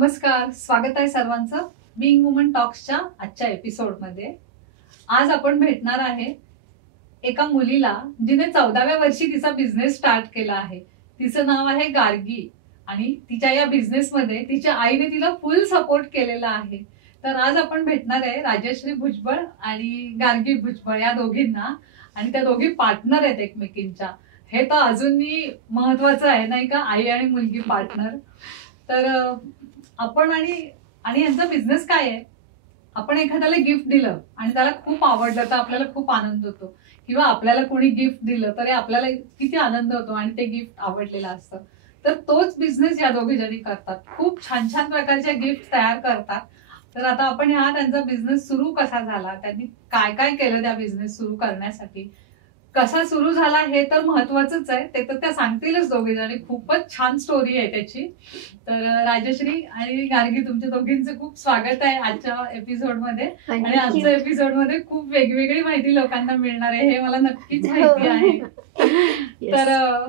नमस्कार, स्वागत आहे सर्वांचं बीइंग वुमन टॉक्सच्या आजच्या एपिसोडमध्ये. आज आपण भेटणार आहे एका मुलीला जिने 14व्या वर्षी तिचा बिझनेस स्टार्ट केला आहे. तिचं नाव आहे गार्गी आणि तिच्या या बिझनेसमध्ये तिच्या आईने तिला फुल सपोर्ट केलेला आहे. तर आज आपण भेटणार आहे राजश्री भुजबळ आणि गार्गी भुजबळ या दोघींना, आणि त्या दोघी पार्टनर आहेत एकमेकींच्या. हे तर अजूनही महत्वाचं आहे नाही का, आई आणि मुलगी पार्टनर. तर आपण आणि यांचा बिझनेस काय आहे, आपण एखाद्याला गिफ्ट दिलं आणि त्याला खूप आवडलं तर आपल्याला खूप आनंद होतो, किंवा आपल्याला कोणी गिफ्ट दिलं तरी आपल्याला किती आनंद होतो आणि ते गिफ्ट आवडलेलं असतं. तर तोच बिझनेस या दोघी जणी करतात. खूप छान छान प्रकारच्या गिफ्ट तयार करतात. तर आता आपण त्यांचा बिझनेस सुरू कसा झाला, त्यांनी काय काय केलं त्या बिझनेस सुरू करण्यासाठी, कसा सुरू झाला हे तर महत्वाचंच आहे. ते तर त्या सांगतीलच दोघे जणी. खूपच छान स्टोरी आहे त्याची. तर राजश्री आणि गार्गी, तुमच्या दोघींचं खूप स्वागत आहे आजच्या एपिसोडमध्ये. आणि आजच्या एपिसोडमध्ये खूप वेगवेगळी माहिती लोकांना मिळणार आहे, हे मला नक्कीच माहिती आहे. तर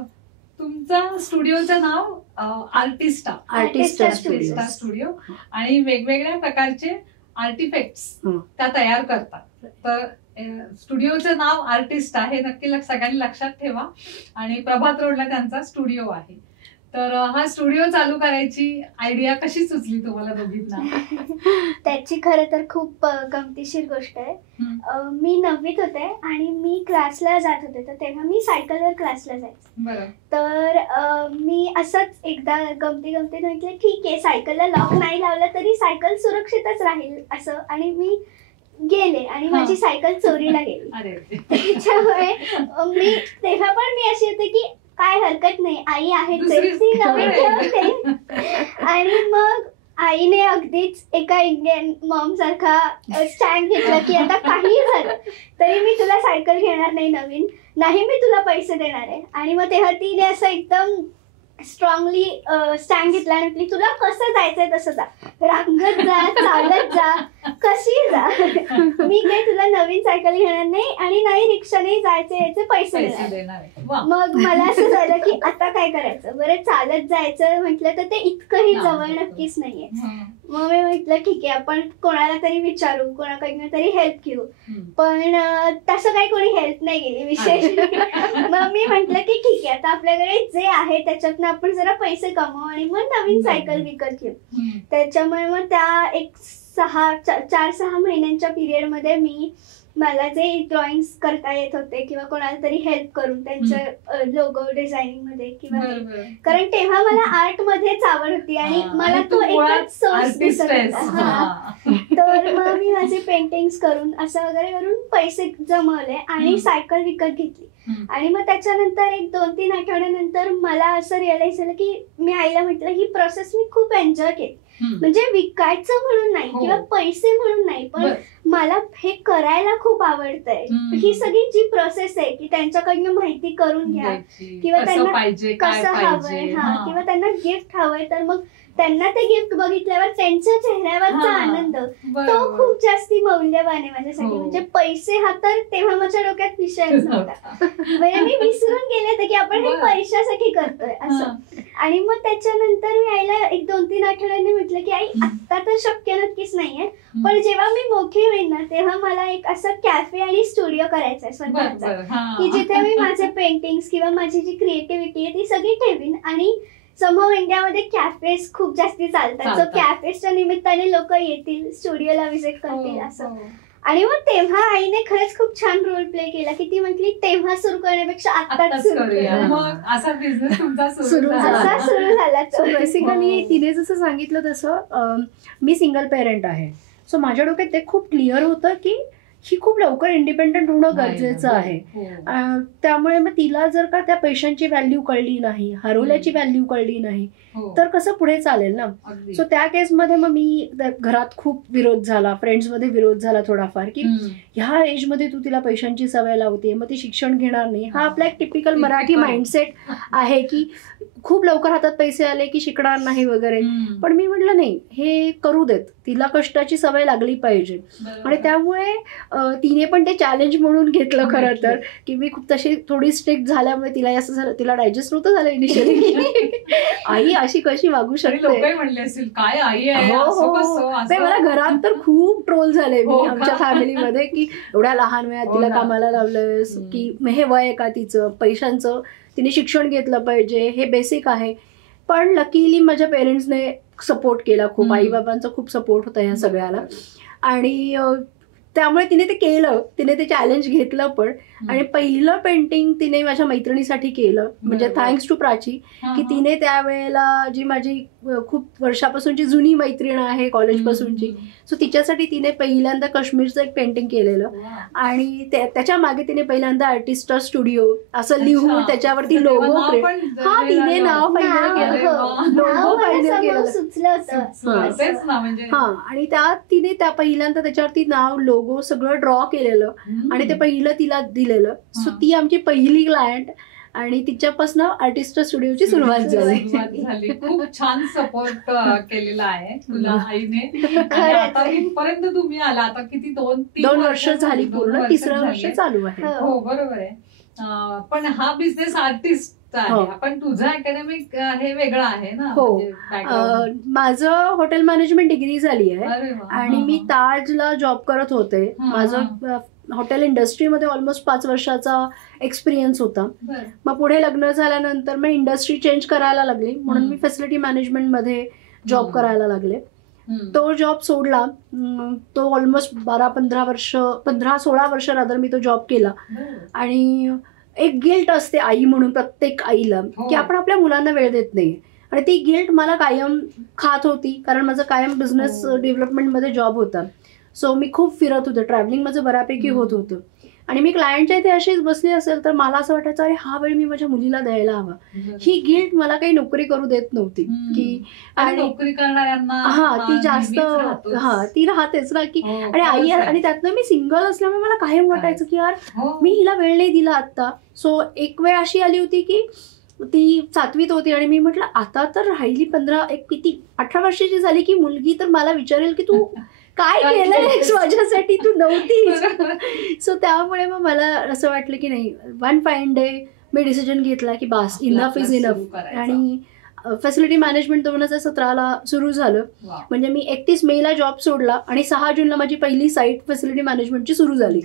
तुमचं स्टुडिओचं नाव आर्टिस्टा स्टुडिओ, आणि वेगवेगळ्या प्रकारचे आर्टिफॅक्ट्स त्या तयार करतात. तर स्टुडिओचं नाव आर्टिस्टा हे नक्की सगळ्यांनी लक्षात ठेवा. आणि प्रभात रोडला त्यांचा स्टुडिओ आहे. तर हा स्टुडिओ चालू करायची आयडिया कशी सुचली तुम्हाला दोघींना? त्याची खरं तर खूप गमतीशीर गोष्ट आहे. मी 9वीत होते आणि मी क्लासला जात होते, तर तेव्हा मी सायकलवर क्लासला जायचे. तर मी असंच एकदा गमती म्हटलं ठीक आहे, सायकलला लॉक नाही लावलं तरी सायकल सुरक्षितच राहील असं, आणि मी गेले आणि माझी सायकल चोरीला गेली. त्याच्यामुळे मी तेव्हा पण मी अशी होते की काय हरकत नाही, आई आहे ती नवीन ठेवते. आणि मग आईने अगदीच एका इंडियन मॉम सारखा स्टँड घेतला की आता काही झालं तरी मी तुला सायकल घेणार नाही नवीन, नाही मी तुला पैसे देणार आहे. आणि मग तेव्हा तिने असं एकदम स्ट्रॉंगली स्टँड घेतला आणि म्हटली तुला कसं जायचंय तसं जा, रांगत जा, चालत जा, कशी जा, मी काही तुला नवीन सायकल घेणार नाही आणि नाही रिक्षाने जायचे याचे पैसे देणार. मग मला असं झालं की आता काय करायचं, बरं चालत जायचं म्हटलं तर ते इतकंही जवळ नक्कीच नाहीये. मग मी म्हटलं ठीक आहे, आपण कोणाला तरी विचारू, कोणाकडनं तरी हेल्प घेऊ. पण तसं काही कोणी हेल्प नाही केली विशेष. मग मी म्हटलं की ठीक आहे, आता आपल्याकडे जे आहे त्याच्यातनं आपण जरा पैसे कमवू आणि मग नवीन सायकल विकत घेऊ. त्याच्यामुळे मग त्या एक 4-6 महिन्यांच्या पिरियड मध्ये मला जे ड्रॉइंग करता येत होते किंवा कोणाला तरी हेल्प करून त्यांचं लोगो डिझायनिंग मध्ये किंवा, कारण तेव्हा मला आर्ट मध्येच आवड होती आणि मला तो एकच सोर्स दिसत होता. तर मग मी माझे पेंटिंग्स करून असं वगैरे करून पैसे जमवले आणि सायकल विकत घेतली. आणि मग त्याच्यानंतर 1-2-3 आठवड्यानंतर मला असं रिअलाइज झालं की मी आईला म्हटलं ही प्रोसेस मी खूप एन्जॉय केली. म्हणजे विकायचं म्हणून नाही किंवा पैसे म्हणून नाही, पण मला हे करायला खूप आवडतंय. ही सगळी जी प्रोसेस आहे की त्यांच्याकडनं माहिती करून घ्या किंवा त्यांना कसं हवंय, किंवा त्यांना गिफ्ट हवंय, तर मग त्यांना ते गिफ्ट बघितल्यावर त्यांच्या चेहऱ्यावरचा आनंद तो खूप जास्ती मौल्यवान आहे माझ्यासाठी. म्हणजे पैसे हा तर तेव्हा माझ्या डोक्यात विषयच नव्हता. म्हणजे मी विसरून गेले होते की आपण हे पैशासाठी करतोय असं. आणि मग त्याच्यानंतर मी आईला 1-2-3 आठवड्यांनी म्हटलं की आई आता तर शक्य नक्कीच नाहीये, पण जेव्हा मी मोठी होईल ना तेव्हा मला एक असं कॅफे आणि स्टुडिओ करायचा आहे स्वतःचा, की जिथे मी माझे पेंटिंग्स किंवा माझी जी क्रिएटिव्हिटी आहे ती सगळी ठेवीन. आणि समहाऊ इंडियामध्ये कॅफेज खूप जास्ती चालतात, सो कॅफेजच्या निमित्ताने लोक येतील, स्टुडिओला व्हिजिट करतील असं. आणि मग तेव्हा आईने खरंच खूप छान रोल प्ले केला की ती म्हटली तेव्हा सुरू करण्यापेक्षा आताच सुरू असा बिझनेस तुमचा सुरू झाला. सो बेसिकली तिने जसं सांगितलं तसं मी सिंगल पेरेंट आहे. सो माझ्या डोक्यात ते खूप क्लिअर होतं की ही खूप लवकर इंडिपेंडंट होणं गरजेचं आहे. त्यामुळे मग तिला जर का त्या पैशांची व्हॅल्यू कळली नाही, हरवल्याची व्हॅल्यू कळली नाही, तर कसं पुढे चालेल ना. सो त्या केसमध्ये मग मी घरात खूप विरोध झाला, फ्रेंड्समध्ये विरोध झाला थोडाफार, की ह्या एजमध्ये तू तिला पैशांची सवय लावते, मग ती शिक्षण घेणार नाही. हा आपला एक टिपिकल मराठी माइंडसेट आहे की खूप लवकर हातात पैसे आले की शिकणार नाही वगैरे, पण मी म्हटलं नाही, हे करू देत, तिला कष्टाची सवय लागली पाहिजे. आणि त्यामुळे तिने पण ते चॅलेंज म्हणून घेतलं खरं तर, की मी खूप तशी थोडी स्ट्रिक्ट झाल्यामुळे तिला असं झालं, तिला डायजेस्ट नव्हतं झालं इनिशियली आई अशी कशी वागू शकते. म्हणले असतील काय आई आहे. मला घरात तर खूप ट्रोल झाले मी आमच्या फॅमिलीमध्ये, की एवढ्या लहान वयात तिला कामाला लावलंयस, की हे वय आहे का तिचं, पैशांचं तिने शिक्षण घेतलं पाहिजे, हे बेसिक आहे. पण लकीली माझ्या पेरेंट्सने सपोर्ट केला खूप, आई बाबांचा खूप सपोर्ट होता ह्या सगळ्याला. आणि त्यामुळे तिने ते केलं, तिने ते चॅलेंज घेतलं पण. आणि पहिलं पेंटिंग तिने माझ्या मैत्रिणीसाठी केलं, म्हणजे थँक्स टू प्राची, की तिने त्यावेळेला जी माझी खूप वर्षापासूनची जुनी मैत्रीण आहे कॉलेजपासूनची, सो तिच्यासाठी तिने पहिल्यांदा काश्मीरचं एक पेंटिंग केलेलं. आणि त्याच्या मागे तिने पहिल्यांदा आर्टिस्ट स्टुडिओ असं लिहून त्याच्यावरती लोगो तिने नाव फायनल केलं, लोगो फायनल केलं. आणि त्यात तिने त्या पहिल्यांदा त्याच्यावरती नाव, लोगो सगळं ड्रॉ केलेलं आणि ते पहिलं तिला दिलेलं. सो ती आमची पहिली क्लायंट आणि तिच्यापासून आर्टिस्ट स्टुडिओची सुरुवात झाली. खूप छान सपोर्ट केलेला आहे तुला आईने. आता इथपर्यंत तुम्ही आला, आता किती 2 वर्ष झाली, पूर्ण 3रं वर्ष चालू आहे. हो बरोबर आहे. पण हा बिझनेस आर्टिस्ट आहे, पण तुझं अकॅडमिक हे वेगळं आहे ना. हो, माझं हॉटेल मॅनेजमेंट डिग्री झाली आहे आणि मी ताजला जॉब करत होते. माझं हॉटेल इंडस्ट्रीमध्ये ऑलमोस्ट 5 वर्षाचा एक्सपिरियन्स होता. मग पुढे लग्न झाल्यानंतर मग इंडस्ट्री चेंज करायला लागली, म्हणून मी फॅसिलिटी मॅनेजमेंटमध्ये जॉब करायला लागले. तो जॉब सोडला, तो ऑलमोस्ट 15-16 वर्ष रादर मी तो जॉब केला. आणि एक गिल्ट असते आई म्हणून प्रत्येक आईला, की आपण आपल्या मुलांना वेळ देत नाही. आणि ती गिल्ट मला कायम खात होती, कारण माझं कायम बिझनेस डेव्हलपमेंटमध्ये जॉब होता. सो मी खूप फिरत होते, ट्रॅव्हलिंग माझं बऱ्यापैकी होत होतं. आणि मी क्लायंटच्या इथे अशीच बसली असेल तर मला असं वाटायचं, अरे हा वेळ मी माझ्या मुलीला द्यायला हवा. ही गिल्ट मला काही नोकरी करू देत नव्हती, की आणि नोकरी करणाऱ्यांना ती जास्त ती राहतेच ना, की आणि आई, आणि त्यातनं मी सिंगल असल्यामुळे मला कायम वाटायचं की यार मी हिला वेळ नाही दिला आता. सो एक वेळ अशी आली होती की ती 7वीत होती आणि मी म्हटलं आता तर राहिली 18 वर्षाची झाली की मुलगी तर मला विचारेल की तू काय केलं माझ्यासाठी, तू नव्हतीच. सो त्यामुळे मग मला असं वाटलं की नाही, वन फाईन डे मी डिसिजन घेतला की बास, इनफ इज इनफ. आणि फॅसिलिटी मॅनेजमेंट 2017ला सुरू झालं. म्हणजे मी 31 मेला जॉब सोडला आणि 6 जूनला माझी पहिली साईट फॅसिलिटी मॅनेजमेंटची सुरू झाली.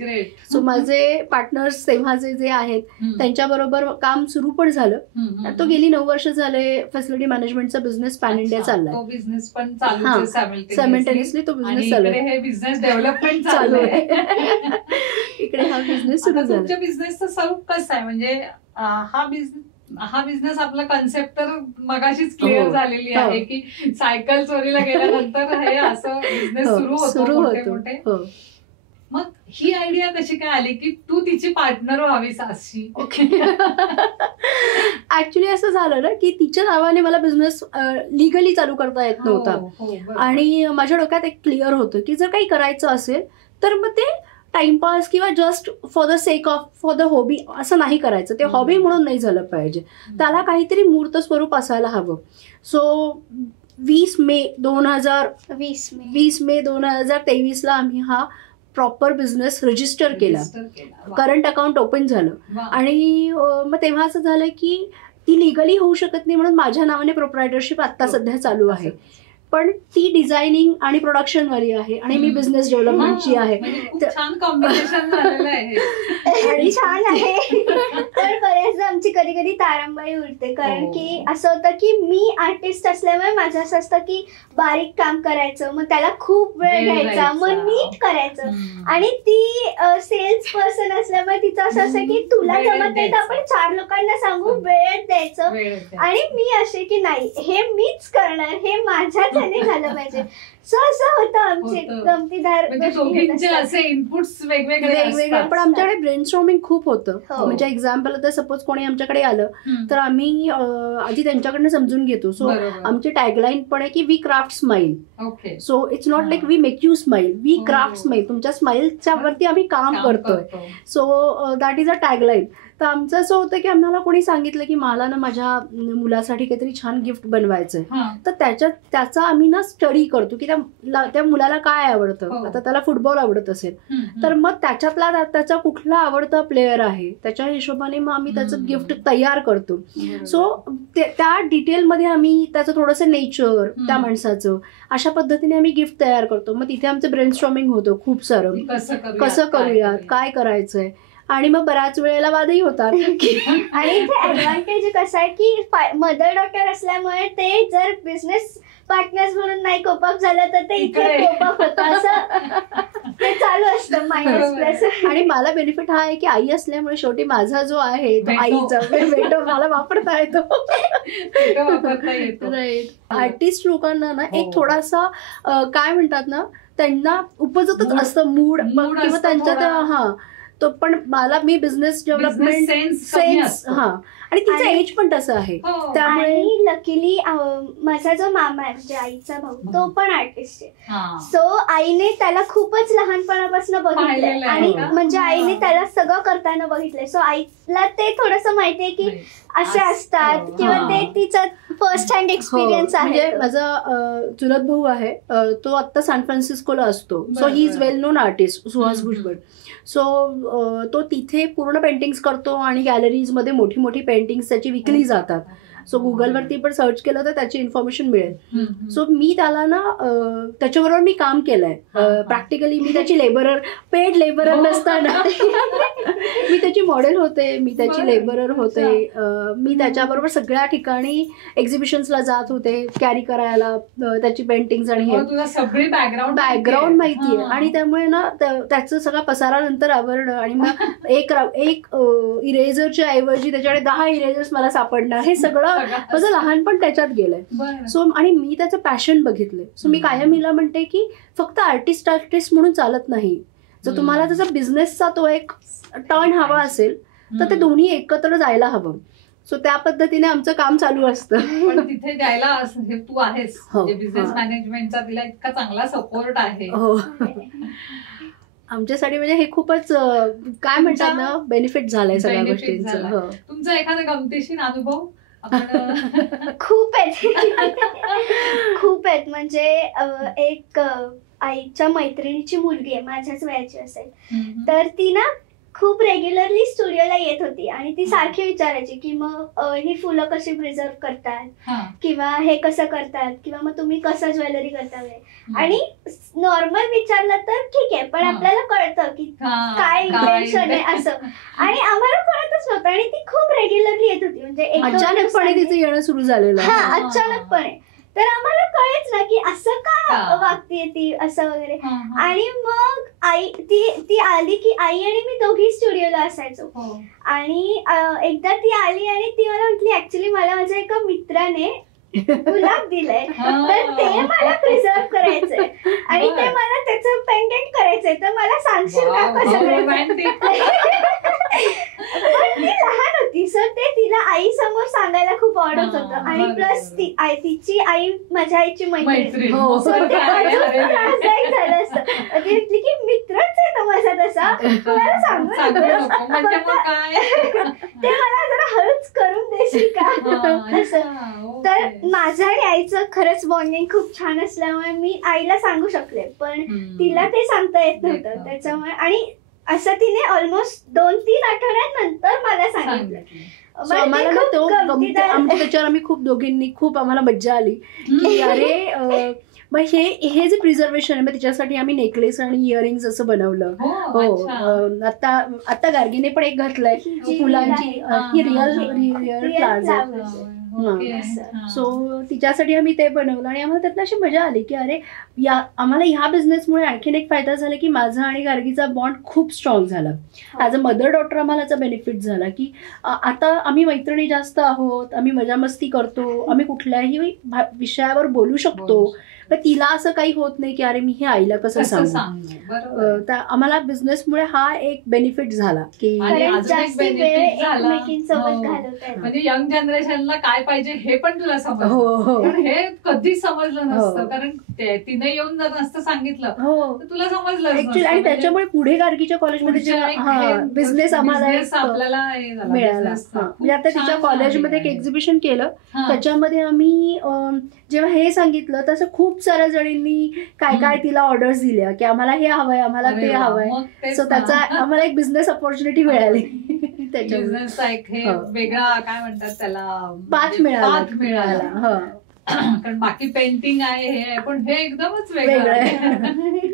सो माझे पार्टनर्स तेव्हाचे जे आहेत त्यांच्याबरोबर काम सुरू पण झालं. तो गेली 9 वर्ष झाले फॅसिलिटी मॅनेजमेंटचा बिझनेस पॅन इंडिया चाललाय. सायमल्टेनियसली तो बिझनेस चालू आहे, बिझनेस डेव्हलपमेंट चालू आहे इकडे. हा बिझनेस सुरू झाला. तुमच्या बिझनेसचं स्वरूप कसं आहे, म्हणजे हा बिझनेस आपला कन्सेप्ट तर मगाशीच क्लिअर झालेली आहे की सायकल चोरीला गेल्यानंतर हे असं बिझनेस सुरू होतो. मग ही आयडिया कशी काय आली की तू तिची पार्टनर व्हावीस अशी? ऍक्च्युली असं झालं ना की तिच्या नावाने मला बिझनेस लिगली चालू करता येत नव्हता. आणि माझ्या डोक्यात एक क्लिअर होतं की जर काही करायचं असेल तर मग ते टाइमपास किंवा just for the sake of for the hobby असं नाही करायचं. ते हॉबी म्हणून नाही झालं पाहिजे, त्याला काहीतरी मूर्त स्वरूप असायला हवं. सो 20 मे 2023ला आम्ही हा प्रॉपर बिझनेस रजिस्टर केला, करंट अकाउंट ओपन झालं. आणि मग तेव्हा असं झालं की ती लिगली होऊ शकत नाही म्हणून माझ्या नावाने प्रोप्रायटरशिप आता सध्या चालू आहे. पण ती डिझायनिंग आणि प्रोडक्शन वाली आहे आणि मी बिझनेस डेव्हलपमेंटची आहे. छान कॉम्बिनेशन झालेलं आहे आणि छान आहे. तर बऱ्याचदा आमची कधी कधी तारांबळी उडते, कारण की असं होतं की मी आर्टिस्ट असल्यामुळे माझं असं असतं की बारीक काम करायचं, मग त्याला खूप वेळ घ्यायचा, मग नीट करायचं. आणि ती सेल्स पर्सन असल्यामुळे तिचं असं असं की तुला जमत नाही तर आपण 4 लोकांना सांगू, वेळ द्यायचं. आणि मी असे की नाही, हे मीच करणार, हे माझ्याच झालं पाहिजे. सो असं होतं आमचे गमतीदार असे इनपुट्स वेगवेगळे. पण आमच्याकडे ब्रेनस्टॉर्मिंग खूप होतं. म्हणजे एक्झाम्पल आता सपोज कोणी आमच्याकडे आलं तर आम्ही आधी त्यांच्याकडनं समजून घेतो. सो आमची टॅगलाईन पण आहे की we craft smile. So it's not like we make you smile, we craft smile. तुमच्या स्माइलच्या वरती आम्ही काम करतोय. So that is a tagline. तर आमचं असं होतं की आम्हाला कोणी सांगितलं की मला ना माझ्या मुलासाठी काहीतरी छान गिफ्ट बनवायचंय, तर त्याचा आम्ही ना स्टडी करतो की त्या मुलाला काय आवडतं. आता त्याला फुटबॉल आवडत असेल तर मग त्याच्यातला त्याचा कुठला आवडता प्लेअर आहे त्याच्या हिशोबाने मग आम्ही त्याचं गिफ्ट तयार करतो. सो त्या डिटेलमध्ये आम्ही त्याचं थोडंसं नेचर, त्या माणसाचं, अशा पद्धतीने आम्ही गिफ्ट तयार करतो. मग तिथे आमचं ब्रेनस्टॉर्मिंग होतं खूप सारं, कसं करूयात, काय करायचंय. आणि मग बऱ्याच वेळेला वादही होतात. आणि इथे ऍडव्हान्टेज कसं आहे की मदर डॉटर असल्यामुळे ते जर बिझनेस पार्टनर्स म्हणून नाही कोपअप झालं तर ते इथे कोपअप होतं, असं ते चालू असतं मायनस प्लस. आणि मला बेनिफिट हा आहे की आई असल्यामुळे शेवटी माझा जो आहे तो आईचा भेटो मला वापरता येतो. राईट. आर्टिस्ट लोकांना ना एक थोडासा काय म्हणतात ना, त्यांना उपजतच असतं मूड किंवा त्यांच्या तो. पण मी बिझनेस डेव्हलपमेंट सेन्स आणि तिचा एज पण तसं आहे. त्यामुळे लकीली माझा जो मामा आहे म्हणजे आईचा भाऊ तो पण आर्टिस्ट आहे. सो आईने त्याला खूपच लहानपणापासून बघितलंय आणि म्हणजे आईने त्याला सगळं करताना बघितलंय. सो आईला ते थोडंसं माहितीये की असे असतात किंवा ते तिचं फर्स्ट हँड एक्सपिरियन्स आहे. म्हणजे माझा चुलत भाऊ आहे, तो आता सॅन फ्रान्सिस्कोला असतो. So he is well non artist, Suhas Bhujbal. So तो तिथे पूर्ण पेंटिंग्स करतो आणि गॅलरीज मध्ये मोठी मोठी पेंटिंग्स त्याची विकली जातात. सो गुगलवरती पण सर्च केलं तर त्याची इन्फॉर्मेशन मिळेल. सो मी त्याला ना त्याच्याबरोबर मी काम केलंय प्रॅक्टिकली. मी त्याची लेबरर, पेड लेबरर नसताना मी त्याची मॉडेल होते, मी त्याची लेबरर होते. मी त्याच्याबरोबर सगळ्या ठिकाणी एक्झिबिशन्सला जात होते कॅरी करायला त्याची पेंटिंग्स. आणि सगळी बॅकग्राऊंड माहितीये आणि त्यामुळे ना त्याचं सगळा पसारा नंतर आवरणं. आणि मग एक इरेझरच्या ऐवजी त्याच्याकडे 10 इरेझर्स मला सापडणार, हे सगळं माझं लहानपण त्याच्यात गेलंय. सो आणि मी त्याचं पॅशन बघितलंय. सो मी कायम हिला म्हणते की फक्त आर्टिस्ट म्हणून चालत नाही. जर तुम्हाला त्याचा बिझनेसचा तो एक टर्न हवा असेल तर ते दोन्ही एकत्र जायला हवं. सो त्या पद्धतीने आमचं काम चालू असतं. पण तिथे द्यायला तू आहेस, बिझनेस मॅनेजमेंटचा तिला इतका चांगला सपोर्ट आहे. हो, आमच्यासाठी म्हणजे हे खूपच काय म्हणतात ना, बेनिफिट झालंय सगळ्या गोष्टींचं. तुमचा एखादा गमतीशीर अनुभव? खूप आहेत. म्हणजे एक आईच्या मैत्रिणीची मुलगी आहे, माझ्याच वयाची असेल, तर ती ना खूप रेग्युलरली स्टुडिओला येत होती आणि ती सारखी विचारायची की मग ही फुलं कशी प्रिझर्व करतात किंवा हे कसं करतात किंवा मग तुम्ही कसं ज्वेलरी करता. आणि नॉर्मल विचारलं तर ठीक आहे, पण आपल्याला कळतं की काय इंटेन्शन आहे असं. आणि आम्हाला कळतच नव्हतं आणि ती खूप रेग्युलरली येत होती. म्हणजे अचानकपणे तिचं येणं सुरू झालेलं. अचानकपणे. तर आम्हाला कळेच ना की असं का वागते ती असं वगैरे. आणि मग आई ती आली की आई आणि मी दोघी स्टुडिओला असायचो. आणि एकदा ती आली आणि ती मला म्हटली ऍक्च्युली मला माझ्या एका मित्राने गुलाब दिलंय तर ते मला प्रिझर्व करायचंय आणि ते मला त्याचं पेंडेंट करायचंय, तर मला सांगशील का कसं करायचं. पण ती लहान होती सर, ते तिला आई समोर सांगायला खूप आवडत होतं. आणि प्लस तिची आई माझ्या आईची मैत्रीण, झालं असतं. ती म्हटली की मित्रच आहे तो माझा तसा, मला सांगू ते मला जरा हळूच करून देशील का असं. तर माझं आणि आईचं खरंच बॉन्डिंग खूप छान असल्यामुळे मी आईला सांगू शकले, पण तिला ते सांगता येत नव्हतं. त्याच्यामुळे आणि असं तिने ऑलमोस्ट 2-3 आठवड्यानंतर मला सांगितलं. त्याच्यावर आम्ही खूप दोघींनी खूप आम्हाला मज्जा आली की अरे मग हे जे प्रिझर्वेशन आहे, मग त्याच्यासाठी आम्ही नेकलेस आणि इयरिंग्स असं बनवलं. हो, आता गार्गीने पण एक घातलंय फुलांची, ही रिअल प्लाझा. सो तिच्यासाठी आम्ही ते बनवलं आणि आम्हाला त्यातनं अशी मजा आली की अरे आम्हाला ह्या बिझनेसमुळे आणखीन एक फायदा झाला की माझा आणि गार्गीचा बॉन्ड खूप स्ट्रॉंग झाला. ॲज अ मदर डॉटर आम्हाला याचा बेनिफिट झाला की आता आम्ही मैत्रिणी जास्त आहोत, आम्ही मजा मस्ती करतो, आम्ही कुठल्याही विषयावर बोलू शकतो. तर तिला असं काही होत नाही की अरे मी हे आईला कसं सांगू. तर आम्हाला बिझनेसमुळे हा एक बेनिफिट झाला की म्हणजे यंग जनरेशनला काय पाहिजे हे पण तुला समजलं. हे कधीच समजलं नसतं, कारण तिने येऊन जर नसतं सांगितलं तर तुला समजलं. आणि त्याच्यामुळे पुढे गार्गीच्या कॉलेजमध्ये बिझनेस आम्हाला आपल्याला मिळाला. म्हणजे आता तिच्या कॉलेजमध्ये एक एक्झिबिशन केलं, त्याच्यामध्ये आम्ही जेव्हा हे सांगितलं तसं खूप साऱ्या जणींनी काय काय तिला ऑर्डर्स दिल्या की आम्हाला हे हवंय, आम्हाला ते हवंय. सो त्याचा आम्हाला एक बिझनेस ऑपॉर्च्युनिटी मिळाली. त्याच्या एक हे वेगळा काय म्हणतात त्याला पाथ मिळाला. कारण बाकी पेंटिंग आहे हे पण हे एकदमच वेगळं आहे.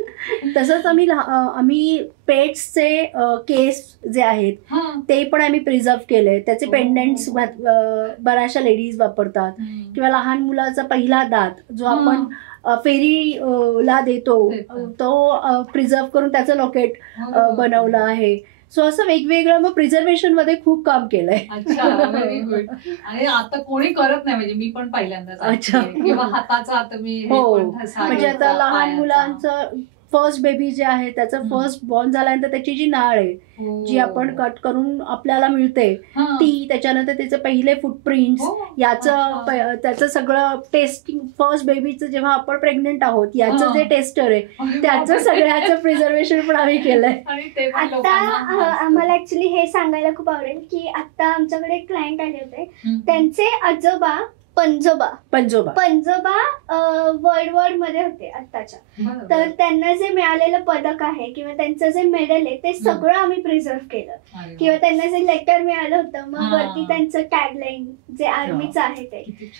तसंच आम्ही पेट्सचे केस जे आहेत ते पण आम्ही प्रिझर्व केले. त्याचे पेंडंट्स बऱ्याचशा लेडीज वापरतात, किंवा लहान मुलाचा पहिला दात जो आपण फेरीला देतो तो प्रिझर्व करून त्याचं लॉकेट बनवलं आहे. सो असं वेगवेगळं मग प्रिझर्वेशन मध्ये खूप काम केलंय. अच्छा, व्हेरी गुड. आणि आता कोणी करत नाही, म्हणजे मी पण पहिल्यांदाच किंवा हाताचा आता मी म्हणजे आता लहान मुलांचं फर्स्ट बेबी जे आहे त्याचं फर्स्ट बॉर्न झाल्यानंतर त्याची जी नाळ आहे जी आपण कट करून आपल्याला मिळते ती, त्याच्यानंतर त्याचे पहिले फुटप्रिंट्स त्याचं सगळं टेस्टिंग, फर्स्ट बेबीचं जेव्हा आपण प्रेग्नेंट आहोत याचं जे टेस्टर आहे त्याचं सगळ्याचं प्रिझर्वेशन पण आम्ही केलंय. आता आम्हाला ऍक्च्युली हे सांगायला खूप आवडेल की आता आमच्याकडे एक क्लायंट आले होते, त्यांचे आजोबा पंजोबा वर्ल्ड मध्ये होते आत्ताच्या. तर त्यांना जे मिळालेलं पदक आहे किंवा त्यांचं जे मेडल आहे ते सगळं आम्ही प्रिझर्व केलं. किंवा त्यांना जे लेटर मिळालं होतं मग वरती त्यांचं टॅगलाईन जे आर्मीचं आहे ते.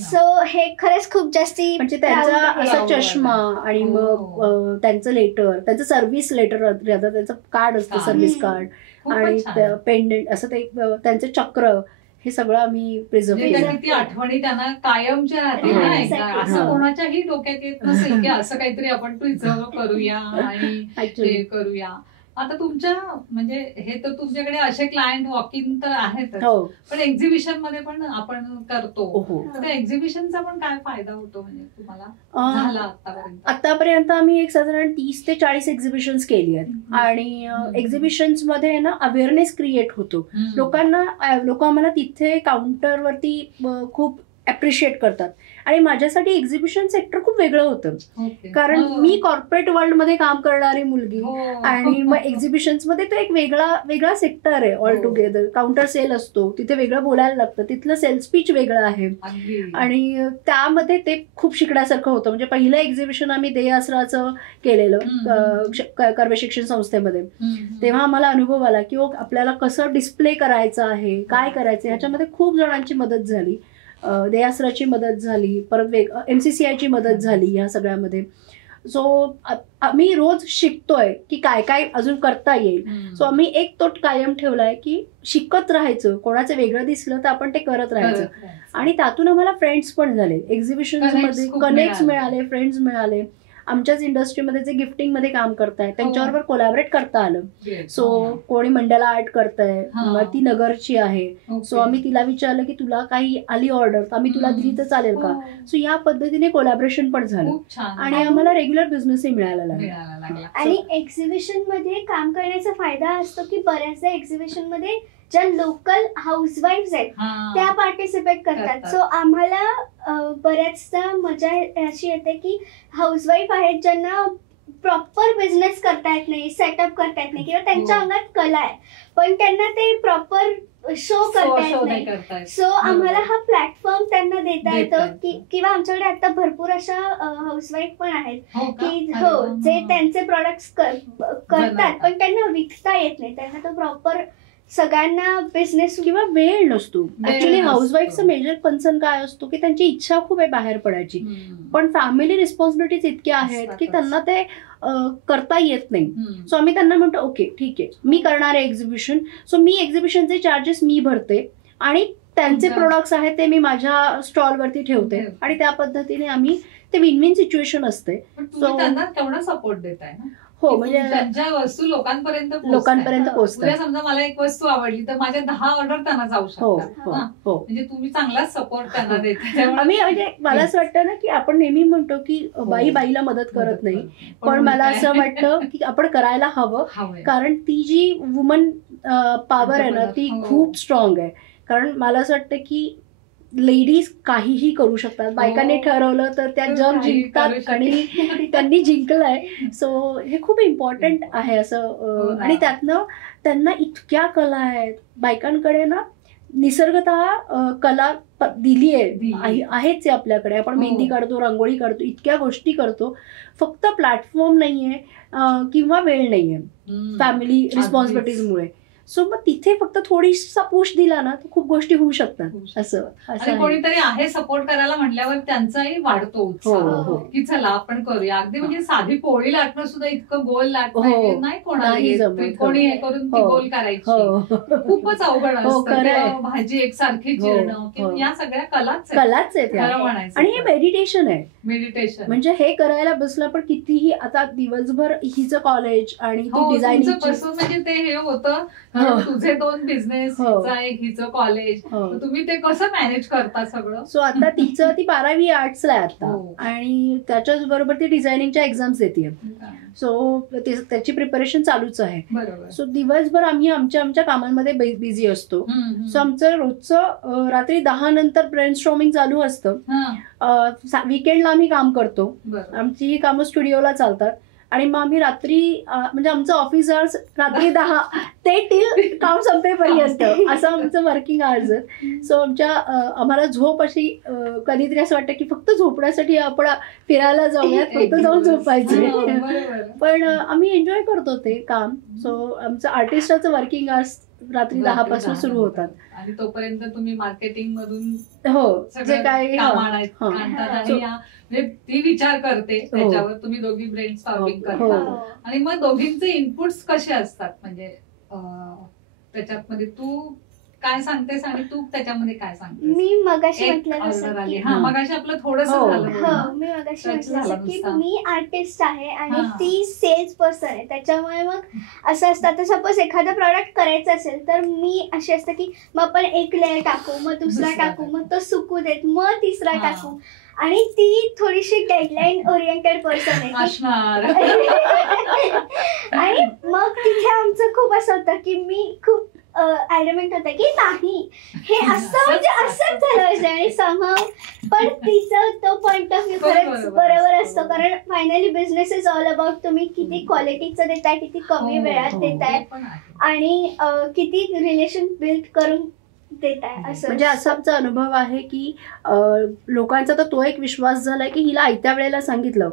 सो हे खरंच खूप जास्ती म्हणजे त्यांचा असा चष्मा आणि मग त्यांचं लेटर, त्यांचं सर्व्हिस लेटर, त्यांचं कार्ड असतं सर्व्हिस कार्ड आणि पेंडंट असं ते त्यांचं चक्र, हे सगळं आम्ही प्रिझर्व केलं. ती आठवणी त्यांना कायमच्या राहतील. असं कोणाच्याही डोक्यात येत नसेल की असं काहीतरी आपण प्रिझर्व करूया आणि ते करूया. आता तुमच्या म्हणजे हे तर तुमच्याकडे असे क्लायंट वॉकिंग तर आहेत, पण एक्झिबिशन मध्ये पण आपण करतो. तर एक्झिबिशनचा पण काय फायदा होतो म्हणजे तुम्हाला झाला आतापर्यंत? आम्ही एक साधारण 30 ते 40 एक्झिबिशन्स केली आहेत आणि एक्झिबिशन्स मध्ये ना अवेअरनेस क्रिएट होतो. लोक आम्हाला तिथे काउंटरवरती खूप अप्रिशिएट करतात. आणि माझ्यासाठी एक्झिबिशन सेक्टर खूप वेगळं होतं, कारण मी कॉर्पोरेट वर्ल्ड मध्ये काम करणारी मुलगी आणि मग एक्झिबिशन्स मध्ये तो एक वेगळा सेक्टर आहे ऑल टुगेदर. काउंटर सेल असतो, तिथे वेगळं बोलायला लागतं, तिथलं सेल्स पिच वेगळं आहे आणि त्यामध्ये ते खूप शिकण्यासारखं होतं. म्हणजे पहिलं एक्झिबिशन आम्ही दे आसराचं केलेलं कर्वे शिक्षण संस्थेमध्ये, तेव्हा आम्हाला अनुभव आला की आपल्याला कसं डिस्प्ले करायचं आहे, काय करायचं. ह्याच्यामध्ये खूप जणांची मदत झाली. दे आसराची मदत झाली, परत MCCI ची मदत झाली या सगळ्यामध्ये. सो आम्ही रोज शिकतोय की काय काय अजून करता येईल. सो आम्ही एक तोट कायम ठेवलाय की शिकत राहायचं, कोणाचं वेगळं दिसलं तर आपण ते करत राहायचं. आणि त्यातून आम्हाला फ्रेंड्स पण झाले, एक्झिबिशन मध्ये कनेक्ट मिळाले, फ्रेंड्स मिळाले. आमच्याच इंडस्ट्रीमध्ये जे गिफ्टिंग मध्ये काम करताय त्यांच्याबरोबर कोलॅबरेट करता आलं. सो कोणी मंडला आर्ट करताय, ती नगरची आहे, सो आम्ही तिला विचारलं की तुला काही आली ऑर्डर तर आम्ही तुला दिली तर चालेल का. सो या पद्धतीने कोलॅबरेशन पण झालं आणि आम्हाला रेग्युलर बिझनेसही मिळायला लागला. आणि एक्झिबिशन मध्ये काम करण्याचा फायदा असतो की बऱ्याचदा एक्झिबिशन मध्ये ज्या लोकल हाऊसवाईफ आहेत त्या पार्टिसिपेट करतात. सो आम्हाला बऱ्याचदा मजा अशी येते की हाऊसवाईफ आहेत ज्यांना प्रॉपर बिझनेस करता येत नाही, सेटअप करता येत नाही, किंवा त्यांच्या अंगात कला आहे पण त्यांना ते प्रॉपर शो करता येत नाही. सो आम्हाला हा प्लॅटफॉर्म त्यांना देता येतं किंवा आमच्याकडे आता भरपूर अशा हाऊसवाईफ पण आहेत की जे त्यांचे प्रोडक्ट्स करतात पण त्यांना विकता येत नाही. त्यांना तो प्रॉपर सगळ्यांना बिझनेस किंवा वेळ नसतो. ऍक्च्युली हाऊसवाईफचा मेजर कन्सर्न काय असतो की त्यांची इच्छा खूप आहे बाहेर पडायची, पण फॅमिली रिस्पॉन्सिबिलिटीज इतक्या आहेत की त्यांना ते करता येत नाही. सो आम्ही त्यांना म्हणतो ओके ठीक आहे मी करणार आहे एक्झिबिशन, सो मी एक्झिबिशनचे चार्जेस मी भरते आणि त्यांचे प्रोडक्ट्स आहेत ते मी माझ्या स्टॉलवरती ठेवते आणि त्या पद्धतीने आम्ही ते विन विन सिच्युएशन असते. सो त्यांना केवढा सपोर्ट देताय. हो, म्हणजे त्यांच्या वस्तू लोकांपर्यंत पोहोचतात. उद्या समजा मला एक वस्तू आवडली तर माझ्या 10 ऑर्डर त्यांना जाऊ शकतात. म्हणजे तुम्ही चांगलाच सपोर्ट त्यांना देता. आम्ही म्हणजे मला असं वाटतं ना की आपण नेहमी म्हणतो की बाई बाईला मदत करत नाही, पण मला असं वाटतं की आपण करायला हवं, कारण ती जी वुमन पॉवर आहे ना ती खूप स्ट्रॉंग आहे. कारण मला असं वाटतं की लेडीज काहीही करू शकतात. बायकांनी ठरवलं तर त्या जग जिंकतात आणि त्यांनी जिंकलंय. सो हे खूप इम्पॉर्टंट आहे असं. आणि त्यातनं त्यांना इतक्या कला आहेत बायकांकडे ना, निसर्गतः कला दिली आहे, आहेच आहे आपल्याकडे. आपण मेहंदी काढतो, रांगोळी काढतो, इतक्या गोष्टी करतो. फक्त प्लॅटफॉर्म नाहीये किंवा वेळ नाहीये फॅमिली रिस्पॉन्सिबिलिटीजमुळे. सो मग तिथे फक्त थोडीसा पुश दिला ना तर खूप गोष्टी होऊ शकतात. असं कोणीतरी आहे सपोर्ट करायला म्हटल्यावर त्यांचाही वाढतो उत्साह की चला आपण करूया. अगदी म्हणजे साधी पोळी लाटणं सुद्धा इतकं गोल लाटणं नाही कोणाला, कोणी हे करून ती गोल करायची खूपच अवघड असतं. भाजी एकसारखी चिरणं किंवा या सगळ्या कलाच आहेत खरं म्हणायचं. आणि हे मेडिटेशन आहे. मेडिटेशन म्हणजे हे करायला बसलं पण कितीही. आता दिवसभर हिचं कॉलेज आणि डिझायनिंग म्हणजे ते हे होतं, तुझे 2 बिझनेस, हिचं कॉलेज, तुम्ही ते कसं मॅनेज करता सगळं. सो आता तिचं ती 12वी आर्ट्सला आहे आता, आणि त्याच्याच बरोबर ती डिझायनिंगच्या एक्झाम्स देते. सो त्याची प्रिपरेशन चालूच आहे. सो दिवसभर आम्ही आमच्या कामांमध्ये बिझी असतो. सो आमचं रोजचं रात्री 10 नंतर ब्रेनस्टॉर्मिंग चालू असतं. वीकेंडला आम्ही काम करतो. आमची ही कामं स्टुडिओला चालतात आणि मग आम्ही रात्री म्हणजे आमचं ऑफिस आवर्स रात्री 10 ते टिल काम संपेपर्यंत असं आमचं वर्किंग आवर्स आहे. सो आम्हाला झोप अशी कधीतरी असं वाटतं की फक्त झोपण्यासाठी आपण फिरायला जाऊयात, फक्त जाऊन झोपायचं. पण आम्ही एन्जॉय करतो ते काम. सो आमचं आर्टिस्टाचं वर्किंग आवर्स रात्री 10 पासून सुरू होतात आणि तोपर्यंत तुम्ही मार्केटिंग मधून जे काय ती विचार करते त्याच्यावर तुम्ही दोघी ब्रेन स्टॉर्मिंग करता. आणि मग दोघींचे इनपुट्स कसे असतात म्हणजे त्याच्यात मध्ये तू काय सांगतेस आणि तू त्याच्यामध्ये काय सांगतेस? मी मगाशी म्हटलं मगाशी आपलं थोडंसं झालं. मी मगाशी म्हटलं की मी आर्टिस्ट आहे आणि ती सेल्स पर्सन आहे. त्याच्यामुळे मग असं असतं, तर सपोज एखादा प्रॉडक्ट करायचं असेल तर मी अशी असते की मग आपण एक लेअर टाकू, मग दुसरा टाकू, मग तो सुकू देत, मग तिसरा टाकू. आणि ती थोडीशी डेडलाईन ओरिएंटेड पर्सन आहे. आणि मग तिथे आमचं खूप असं होतं की मी खूप ऍडमेंट होतं की नाही हे असं म्हणजे असंच झालं पाहिजे. आणि समहाव पण तिचं तो पॉइंट ऑफ व्ह्यू खरंच बरोबर असतो. कारण finally business is all about तुम्ही किती क्वालिटीचं देताय, किती कमी वेळात देताय आणि किती रिलेशन बिल्ड करून देताय. म्हणजे असा आमचा अनुभव आहे की लोकांचा तर तो एक विश्वास झालाय की हिला आयत्या वेळेला सांगितलं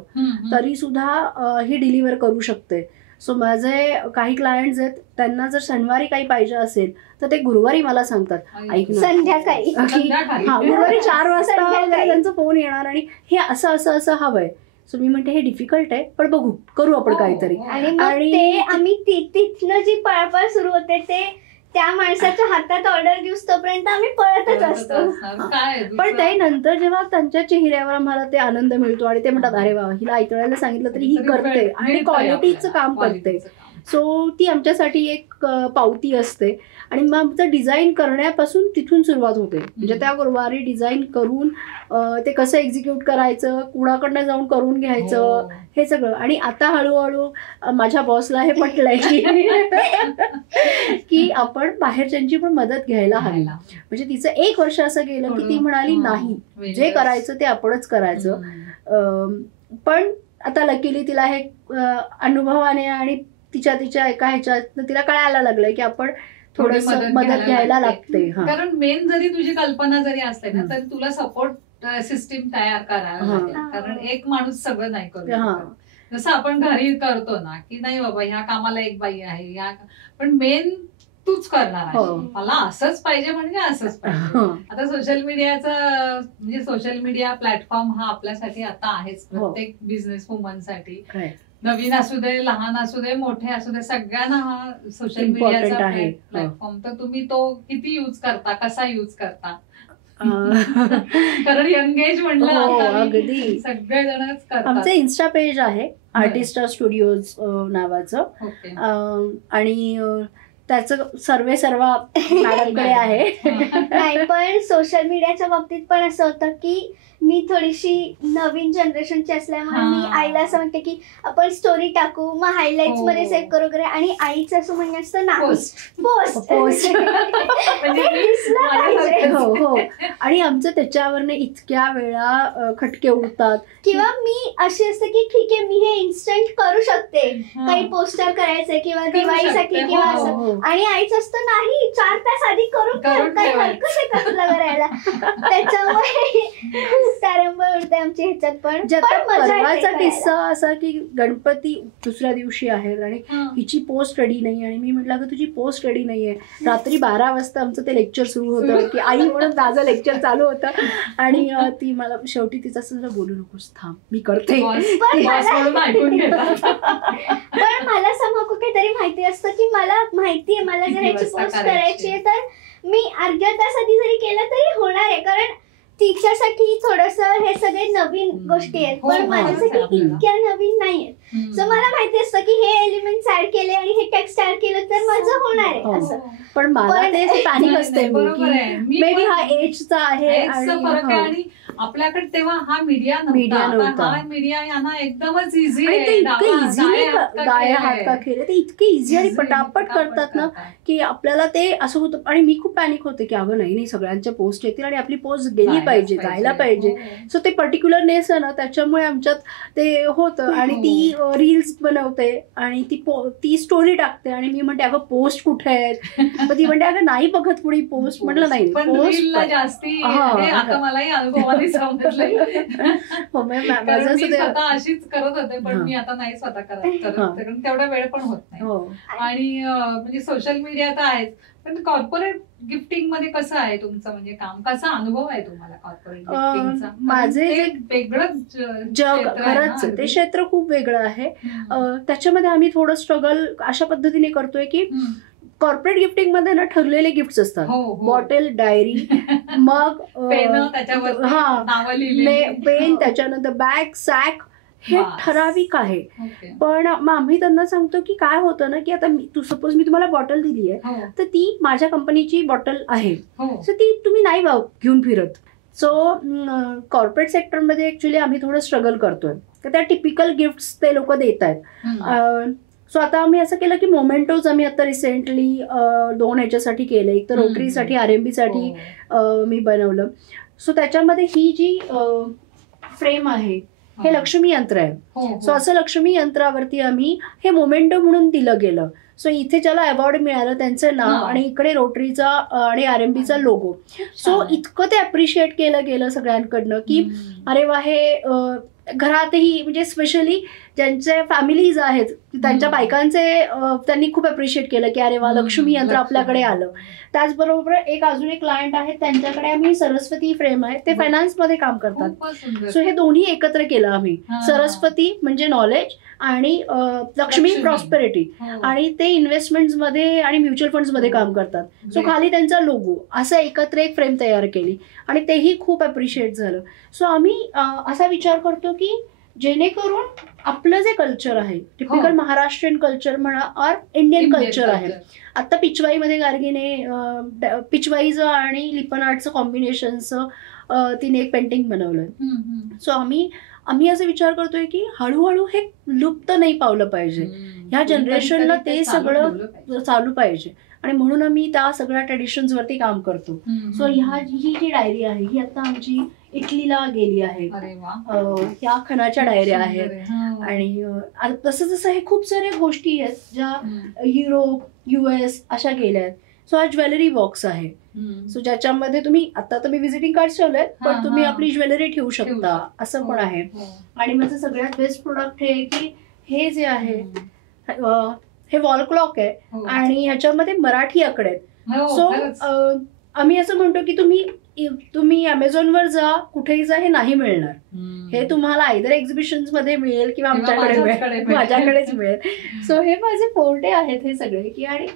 तरी सुद्धा ही डिलिव्हर करू शकते. सो माझे काही क्लायंट्स आहेत, त्यांना जर शनिवारी काही पाहिजे असेल तर ते गुरुवारी मला सांगतात, ऐक ना संध्याकाळी गुरुवारी 4 वाजता वगैरे त्यांचा फोन येणार आणि हे असं असं असं हवंय. सो मी म्हणते हे डिफिकल्ट आहे पण बघू करू आपण काहीतरी. आणि ते आम्ही तिथनं जी पळापळ सुरू होते ते त्या माणसाच्या हातात ऑर्डर देऊस तोपर्यंत आम्ही पळतच असतो. पण त्यानंतर जेव्हा त्यांच्या चेहऱ्यावर आम्हाला ते आनंद मिळतो आणि ते म्हणतात अरे वा हिला ऐकण्याला सांगितलं तरी ही करते आणि क्वालिटीचं काम करते. सो ती आमच्यासाठी एक पावती असते. आणि मग आमचं डिझाईन करण्यापासून तिथून सुरुवात होते. म्हणजे त्या गुरुवारी डिझाईन करून ते कसं एक्झिक्यूट करायचं, कुणाकडनं जाऊन करून घ्यायचं हे सगळं. आणि आता हळूहळू माझ्या बॉसला हे पटलंय की आपण बाहेरच्यांची पण मदत घ्यायला हवी. म्हणजे तिचं 1 वर्ष असं गेलं की ती म्हणाली नाही जे करायचं ते आपणच करायचं. पण आता लकीली तिला हे अनुभवाने आणि तिच्या एका ह्याच्यात तिला कळायला लागलंय की आपण थोडस मदत घ्यायला लागते. कारण मेन जरी तुझी कल्पना जरी असते ना तरी तुला सपोर्ट सिस्टीम तयार करायला लागेल. कारण एक माणूस सगळं नाही करू शकत. जसं आपण घरी करतो ना की नाही बाबा ह्या कामाला एक बाई आहे, पण मेन तूच करणार आहे. मला असंच पाहिजे म्हणजे असंच पाहिजे. आता सोशल मीडियाचं म्हणजे सोशल मीडिया प्लॅटफॉर्म हा आपल्यासाठी आता आहेच प्रत्येक बिझनेस वुमनसाठी. नवीन असू दे, लहान असू दे, मोठे असू दे, सगळ्यांना हा सोशल मीडियाचा प्लॅटफॉर्म. तर तुम्ही तो किती युज करता, कसा युज करता कारण यंग एज म्हणलं अगदी सगळेजणच करतात. आमचं इन्स्टा पेज आहे आर्टिस्टा स्टुडिओज नावाचं, आणि त्याचं सर्वा मॅडमकडे आहे. नाही, पण सोशल मीडियाच्या बाबतीत पण असं होतं की मी थोडीशी नवीन जनरेशनची असल्यामुळे मी आईला असं म्हणते की आपण स्टोरी टाकू, मग हायलाइट्स मध्ये सेव्ह करू वगैरे, आणि आईचं असं म्हणणं असतं ना पोस्ट. हो, आणि आमचं त्याच्यावरनं इतक्या वेळा खटके उडतात. किंवा मी अशी असते की ठीक आहे मी हे इन्स्टंट करू शकते, काही पोस्टर करायचंय किंवा दिवाळीसाठी किंवा असं, आणि आईच असतं नाही 4 तास आधी करून काही हलकंच आहे का तुला करायला. त्याच्यामुळे तारंबळ उडते आमची ह्याच्यात. पण परवाचा किस्सा असा की गणपती दुसऱ्या दिवशी आहेत आणि हिची पोस्ट रेडी नाही, आणि मी म्हटलं तुझी पोस्ट रेडी नाहीये. रात्री 12 वाजता आमचं ते लेक्चर सुरू होतं की आई म्हणून माझं लेक्चर चालू होतं, आणि ती मला शेवटी तिचं असं बोलू नकोस थांब मी करते. पण मला समोर काहीतरी माहिती असतं की मला माहितीये मला जर ह्याची पोस्ट करायची आहे तर मी अर्ध्या तास आधी जरी केलं तरी होणार आहे, कारण तिच्यासाठी थोडस हे सगळे नवीन गोष्टी आहेत, पण माझ्यासाठी इतक्या नवीन नाहीयेत. सो मला माहिती असतं की हे एलिमेंट्स ऍड केले आणि हे टेक्स्ट ऍड केलं तर माझं होणार आहे असं. पण मला ते पॅनिक असते मे बी हा एजचा आहे, आणि आपल्याकडे तेव्हा हा मीडिया नव्हता. हा मीडिया यांना एकदमच इझी आहे, गाय हात का खेळ ते इतके इझी आणि पटापट करतात ना की आपल्याला ते असं होतं. आणि मी खूप पॅनिक होते की अगं नाही सगळ्यांच्या पोस्ट येतील आणि आपली पोस्ट गेली पाहिजे, जायला पाहिजे. सो ते पर्टिक्युलरनेस आहे ना त्याच्यामुळे आमच्यात ते होतं. आणि ती रील्स बनवते आणि ती स्टोरी टाकते आणि मी म्हणते अगं पोस्ट कुठे आहेत, मग ती म्हणते अगं नाही बघत पुढे पोस्ट. म्हटलं नाही पोस्ट जास्ती आता मलाही अनुभवाने समजलंय. स्वतः अशीच करत होते, पण मी आता नाही स्वतः करत, तेवढा वेळ पण होत नाही. आणि म्हणजे सोशल मीडिया तर आहेच, पण कॉर्पोरेट गिफ्टिंग मध्ये कसं आहे तुमचं म्हणजे काम, कसा अनुभव आहे तुम्हाला कॉर्पोरेट गिफ्टिंगचा? माझे वेगळं जग खरंच ते क्षेत्र खूप वेगळं आहे. त्याच्यामध्ये आम्ही थोडं स्ट्रगल अशा पद्धतीने करतोय की कॉर्पोरेट गिफ्टिंग मध्ये ना ठरलेले गिफ्ट असतात, बॉटल, डायरी, मग पेन, त्याच्यानंतर बॅग, सॅक, हे ठराविक आहे. पण मग आम्ही त्यांना सांगतो की काय होतं ना की आता सपोज मी तुम्हाला बॉटल दिली आहे तर ती माझ्या कंपनीची बॉटल आहे, सो ती तुम्ही नाही घेऊन फिरत. सो कॉर्पोरेट सेक्टरमध्ये ऍक्च्युली आम्ही थोडं स्ट्रगल करतोय, तर त्या टिपिकल गिफ्ट्स ते लोक देत आहेत. सो आता आम्ही असं केलं की मोमेंटोज आम्ही आता रिसेंटली 2 ह्याच्यासाठी केलं. एक तर रोटरीसाठी, RMB साठी मी बनवलं. सो त्याच्यामध्ये ही जी फ्रेम आहे हे लक्ष्मी यंत्र आहे. सो असं लक्ष्मी यंत्रावरती आम्ही हे मोमेंटो म्हणून दिलं गेलं. सो इथे ज्याला अवॉर्ड मिळालं त्यांचं नाव आणि इकडे रोटरीचा आणि RMBचा लोगो. सो इतकं ते अप्रिशिएट केलं गेलं सगळ्यांकडनं की अरे वा, हे घरातही म्हणजे स्पेशली ज्यांचे फॅमिलीज आहेत त्यांच्या बायकांचे त्यांनी खूप अप्रिशिएट केलं की अरे वा, लक्ष्मी यंत्र आपल्याकडे आलं. त्याचबरोबर अजून एक क्लायंट आहे त्यांच्याकडे आम्ही सरस्वती फ्रेम आहे, ते फायनान्समध्ये काम करतात. सो हे दोन्ही एकत्र केलं आम्ही. सरस्वती म्हणजे नॉलेज आणि लक्ष्मी प्रॉस्पेरिटी, आणि ते इन्व्हेस्टमेंट्स मध्ये आणि म्युच्युअल फंड्स मध्ये काम करतात. सो खाली त्यांचा लोगो असं एकत्र एक फ्रेम तयार केली आणि तेही खूप अप्रिशिएट झालं. सो आम्ही असा विचार करतो की जेणेकरून आपलं जे कल्चर आहे, टिपिकल महाराष्ट्रीयन कल्चर म्हणा और इंडियन कल्चर आहे. आता पिचवाईमध्ये गार्गीने पिचवाईचं आणि लिपन आर्टचं कॉम्बिनेशनचं तिने एक पेंटिंग बनवलंय. सो आम्ही असं विचार करतोय की हळूहळू हे लुप्त नाही पावलं पाहिजे, ह्या जनरेशनला ते सगळं चालू पाहिजे, आणि म्हणून आम्ही त्या सगळ्या ट्रेडिशन्स वरती काम करतो. सो ही जी डायरी आहे ही आता आमची इटलीला गेली आहे. ह्या खणाच्या डायऱ्या आहेत. आणि तसं जसं हे खूप साऱ्या गोष्टी आहेत ज्या युरोप, US अशा गेल्या आहेत. सो हा ज्वेलरी बॉक्स आहे. सो ज्याच्यामध्ये तुम्ही आता तुम्ही विजिटिंग कार्ड ठेवलंय, पण तुम्ही आपली ज्वेलरी ठेवू शकता, असं पण आहे. आणि माझं सगळ्यात बेस्ट प्रोडक्ट हे की हे जे आहे हे वॉल क्लॉक आहे आणि ह्याच्यामध्ये मराठी आकडे आहेत. सो आम्ही असं म्हणतो की तुम्ही तुम्ही अमेझॉनवर जा, कुठेही जा, हे नाही मिळणार. हे तुम्हाला आयदर एक्झिबिशन्स मध्ये मिळेल किंवा आमच्याकडे मिळेल, माझ्याकडेच मिळेल. सो हे माझे फोर्टे आहेत हे सगळे की. आणि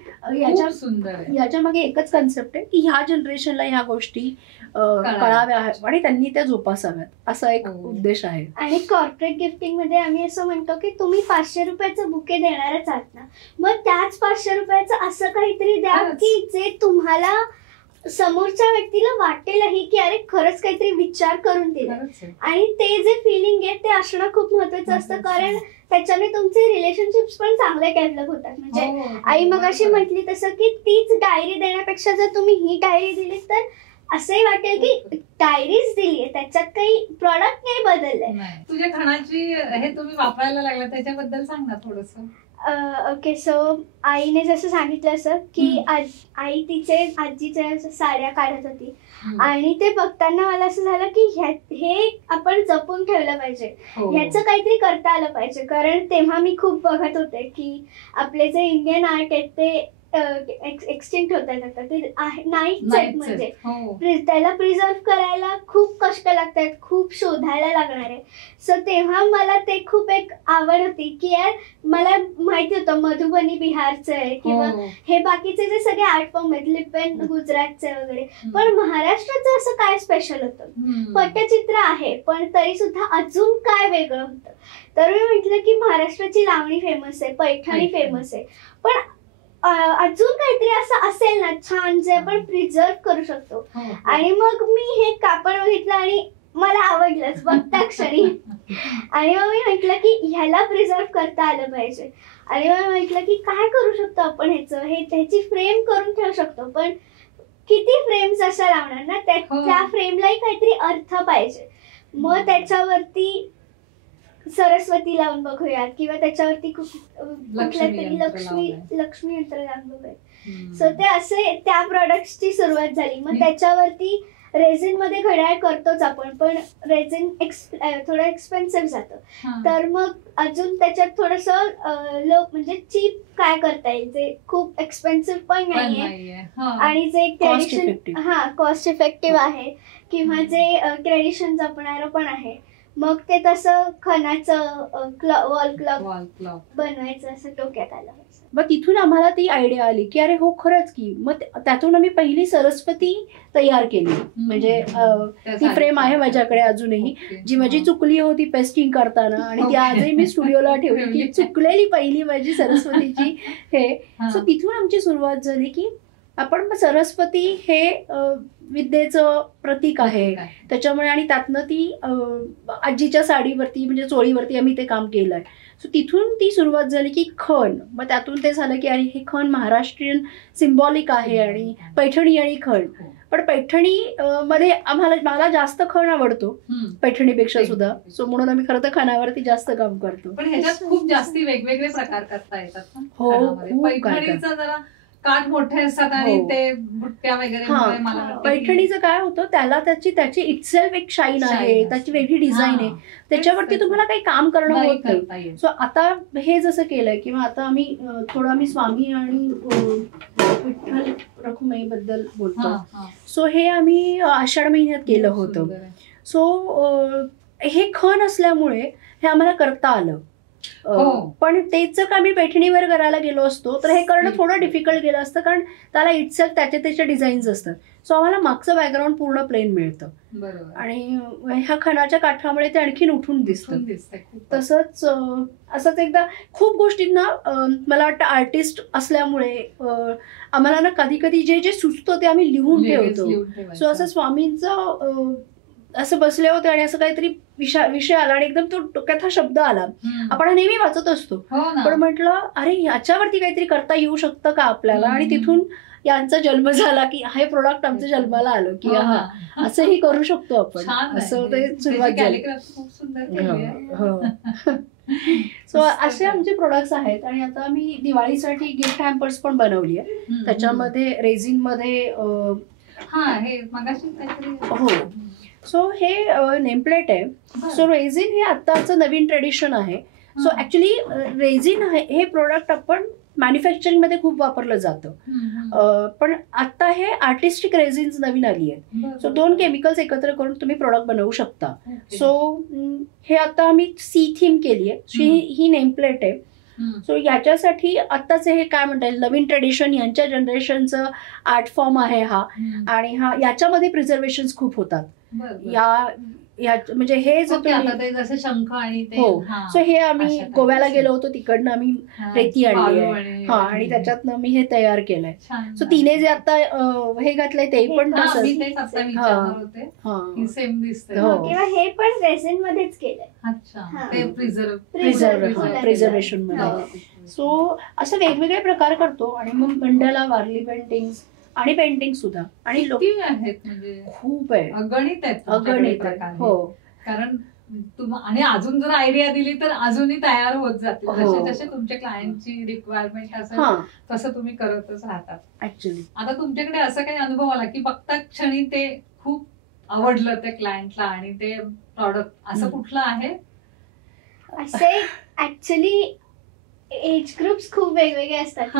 याच्या मागे एकच कन्सेप्ट आहे की ह्या जनरेशनला ह्या गोष्टी कळाव्या आणि त्यांनी त्या जोपासाव्यात, असा एक उद्देश आहे. आणि कॉर्पोरेट गिफ्टिंग मध्ये आम्ही असं म्हणतो की तुम्ही 500 रुपयाचं बुके देणारच आहात ना, मग त्याच 500 रुपयाचं असं काहीतरी द्या की जे तुम्हाला समोरच्या व्यक्तीला वाटेलही की अरे खरंच काहीतरी विचार करून दिला. आणि ते जे फिलिंग आहे ते असणं खूप महत्वाचं असतं, कारण त्याच्याने तुमचे रिलेशनशिप्स पण चांगले डेव्हलप होतात. म्हणजे आई मगाशी म्हटली तसं की तीच डायरी देण्यापेक्षा जर तुम्ही ही डायरी दिली तर असंही वाटेल की डायरीज दिलीये, त्याच्यात काही प्रॉडक्ट नाही बदललंय. तुझ्या खणाची हे तुम्ही वापरायला लागला त्याच्याबद्दल सांग ना थोडस. ओके, सो आईने जसं सांगितलं असं की आई तिचे आजीच्या साड्या काढत होती आणि ते बघताना मला असं झालं की हे आपण जपून ठेवलं पाहिजे, ह्याचं काहीतरी करता आलं पाहिजे. कारण तेव्हा मी खूप बघत होते की आपले जे इंडियन आर्ट आहेत ते एक्सटिंक्ट होत आहेत आता, ते नाहीच आहेत. म्हणजे त्याला प्रिझर्व करायला खूप कष्ट लागतात, खूप शोधायला लागणार आहे. सो तेव्हा मला ते खूप एक आवड होती की यार मला माहिती होतं मधुबनी बिहारचं आहे किंवा हे बाकीचे जे सगळे आर्ट फॉर्म आहेत, लिपेन गुजरातचे वगैरे, पण महाराष्ट्राचं असं काय स्पेशल होतं. पट्टचित्र आहे पण तरी सुद्धा अजून काय वेगळं होतं. तर मी म्हटलं की महाराष्ट्राची लावणी फेमस आहे, पैठणी फेमस आहे, पण अजून काहीतरी असं असेल ना छान जे आपण प्रिझर्व करू शकतो. आणि मग मी हे कापड बघितलं आणि मला आवडलंच बघता क्षणी. आणि मग मी म्हटलं की ह्याला प्रिझर्व करता आलं पाहिजे. आणि मग म्हटलं की काय करू शकतो आपण ह्याचं, त्याची फ्रेम करून ठेवू शकतो, पण किती फ्रेम्स अशा लावणार ना, त्या फ्रेमलाही काहीतरी अर्थ पाहिजे. मग त्याच्यावरती सरस्वती लावून बघूयात किंवा त्याच्यावरती कुठल्या तरी लक्ष्मी यंत्र लावून बघूयात. सो ते असे त्या प्रोडक्ट्सची सुरुवात झाली. मग त्याच्यावरती रेझिन मध्ये घड्याळ करतोच आपण, पण रेझिन थोडं एक्सपेन्सिव्ह जातं. तर मग अजून त्याच्यात थोडस म्हणजे चीप काय करता येईल जे खूप एक्सपेन्सिव्ह पण नाहीये आणि जे ट्रेडिशन कॉस्ट इफेक्टिव्ह आहे किंवा जे ट्रेडिशन जपणारं पण आहे. मग ते तसं खणाचं वॉल क्लॉक बनवायचं असं डोक्यात आलं. मग तिथून आम्हाला ती आयडिया आली की अरे हो खरंच की. मग त्यातून आम्ही पहिली सरस्वती तयार केली. म्हणजे ती फ्रेम आहे माझ्याकडे अजूनही, जी माझी चुकली होती पेस्टिंग करताना आणि ती आजही मी स्टुडिओला ठेवली की चुकलेली पहिली माझी सरस्वतीची हे. सो तिथून आमची सुरुवात झाली की आपण सरस्वती हे विद्येचं प्रतीक आहे त्याच्यामुळे, आणि त्यातनं ती आजीच्या साडीवरती म्हणजे चोळीवरती आम्ही ते काम केलंय. सो तिथून ती सुरुवात झाली की खण. मग त्यातून ते झालं की अरे हे खण महाराष्ट्रीयन सिम्बॉलिक आहे आणि पैठणी आणि खण. पण पैठणी मध्ये मला जास्त खण आवडतो पैठणीपेक्षा सुद्धा. सो म्हणून आम्ही खरं तर खणावरती जास्त काम करतो. पण ह्याच्यात खूप जास्ती वेगवेगळे प्रकार करता येतात ना. हो, पैठणीचा जरा काठ मोठे असतात आणि ते बुट्ट्या वगैरे. पैठणीचं काय होतं त्याला त्याची इटसेल्फ एक शाईन आहे, त्याची वेगळी डिझाईन आहे, त्याच्यावरती तुम्हाला काही काम करणं होत नाही. सो आता हे जसं केलंय किंवा आता आम्ही स्वामी आणि विठ्ठल रखुमाई बद्दल बोलतो. सो हे आम्ही आषाढ महिन्यात केलं होतं. सो हे खण असल्यामुळे हे आम्हाला करता आलं. पण तेच जर आम्ही पैठणीवर करायला गेलो असतो तर हे करणं थोडं डिफिकल्ट गेलं असतं, कारण त्याला इटसेल्फ त्याचे डिझाईन्स असतात. सो आम्हाला मागचं बॅकग्राऊंड पूर्ण प्लेन मिळतं आणि ह्या खणाच्या काठामुळे ते आणखीन उठून दिसतं. तसंच असंच एकदा खूप गोष्टींना मला वाटतं आर्टिस्ट असल्यामुळे आम्हाला ना कधी कधी जे सुचतं ते आम्ही लिहून ठेवतो. सो असं स्वामींचं असं बसले होते आणि असं काहीतरी विषय आला आणि एकदम तो डोक्यात हा शब्द आला. आपण नेहमी वाचत असतो, पण म्हटलं अरे याच्यावरती काहीतरी करता येऊ शकतं का आपल्याला. आणि तिथून यांचा जन्म झाला की हे प्रोडक्ट आमच्या जन्माला आलं की हा असंही करू शकतो आपण. असं ते सुरुवात झाली. सो असे आमचे प्रोडक्ट्स आहेत. आणि आता आम्ही दिवाळीसाठी गिफ्ट हॅम्पर्स पण बनवली आहे. त्याच्यामध्ये रेझिन मध्ये हो. सो हे नेमप्लेट आहे. सो रेझिन हे आत्ताचं नवीन ट्रेडिशन आहे. सो ऍक्च्युली रेझिन हे प्रोडक्ट आपण मॅन्युफॅक्चरिंग मध्ये खूप वापरलं जातं. पण आता हे आर्टिस्टिक रेझिन्स नवीन आली आहेत. सो 2 केमिकल्स एकत्र करून तुम्ही प्रोडक्ट बनवू शकता. सो हे आता आम्ही सी थीम केली आहे. ही नेमप्लेट आहे. सो याच्यासाठी आत्ताच हे काय म्हणतात नवीन ट्रेडिशन यांच्या जनरेशनचं आर्ट फॉर्म आहे हा. आणि याच्यामध्ये प्रिझर्वेशन खूप होतात. म्हणजे हे जसं शंख आणि हो. सो हे आम्ही गोव्याला गेलो होतो, तिकडनं आम्ही रेती आणली आहे आणि त्याच्यातनं मी हे तयार केलंय. सो तिने जे आता हे घातलंय ते पण हे पण रेझिन मध्येच केलंय, प्रिझर्वेशन मध्ये. सो असं वेगवेगळे प्रकार करतो. आणि मग मंडला, वारली पेंटिंग आणि पेंटिंग सुद्धा. आणि आहेत म्हणजे खूप आहे, अगणित आहे. हो, कारण आणि अजून जर आयडिया दिली तर अजूनही तयार होत जातील. जसे जसे तुमच्या क्लायंटची रिक्वायरमेंट असेल तसं तुम्ही करतच राहतात. ऍक्च्युली आता तुमच्याकडे असं काही अनुभव आला की बघता क्षणी ते खूप आवडलं त्या क्लायंटला आणि ते प्रॉडक्ट असं कुठलं आहे? असे ऍक्च्युली एज ग्रुप्स खूप वेगवेगळे असतात.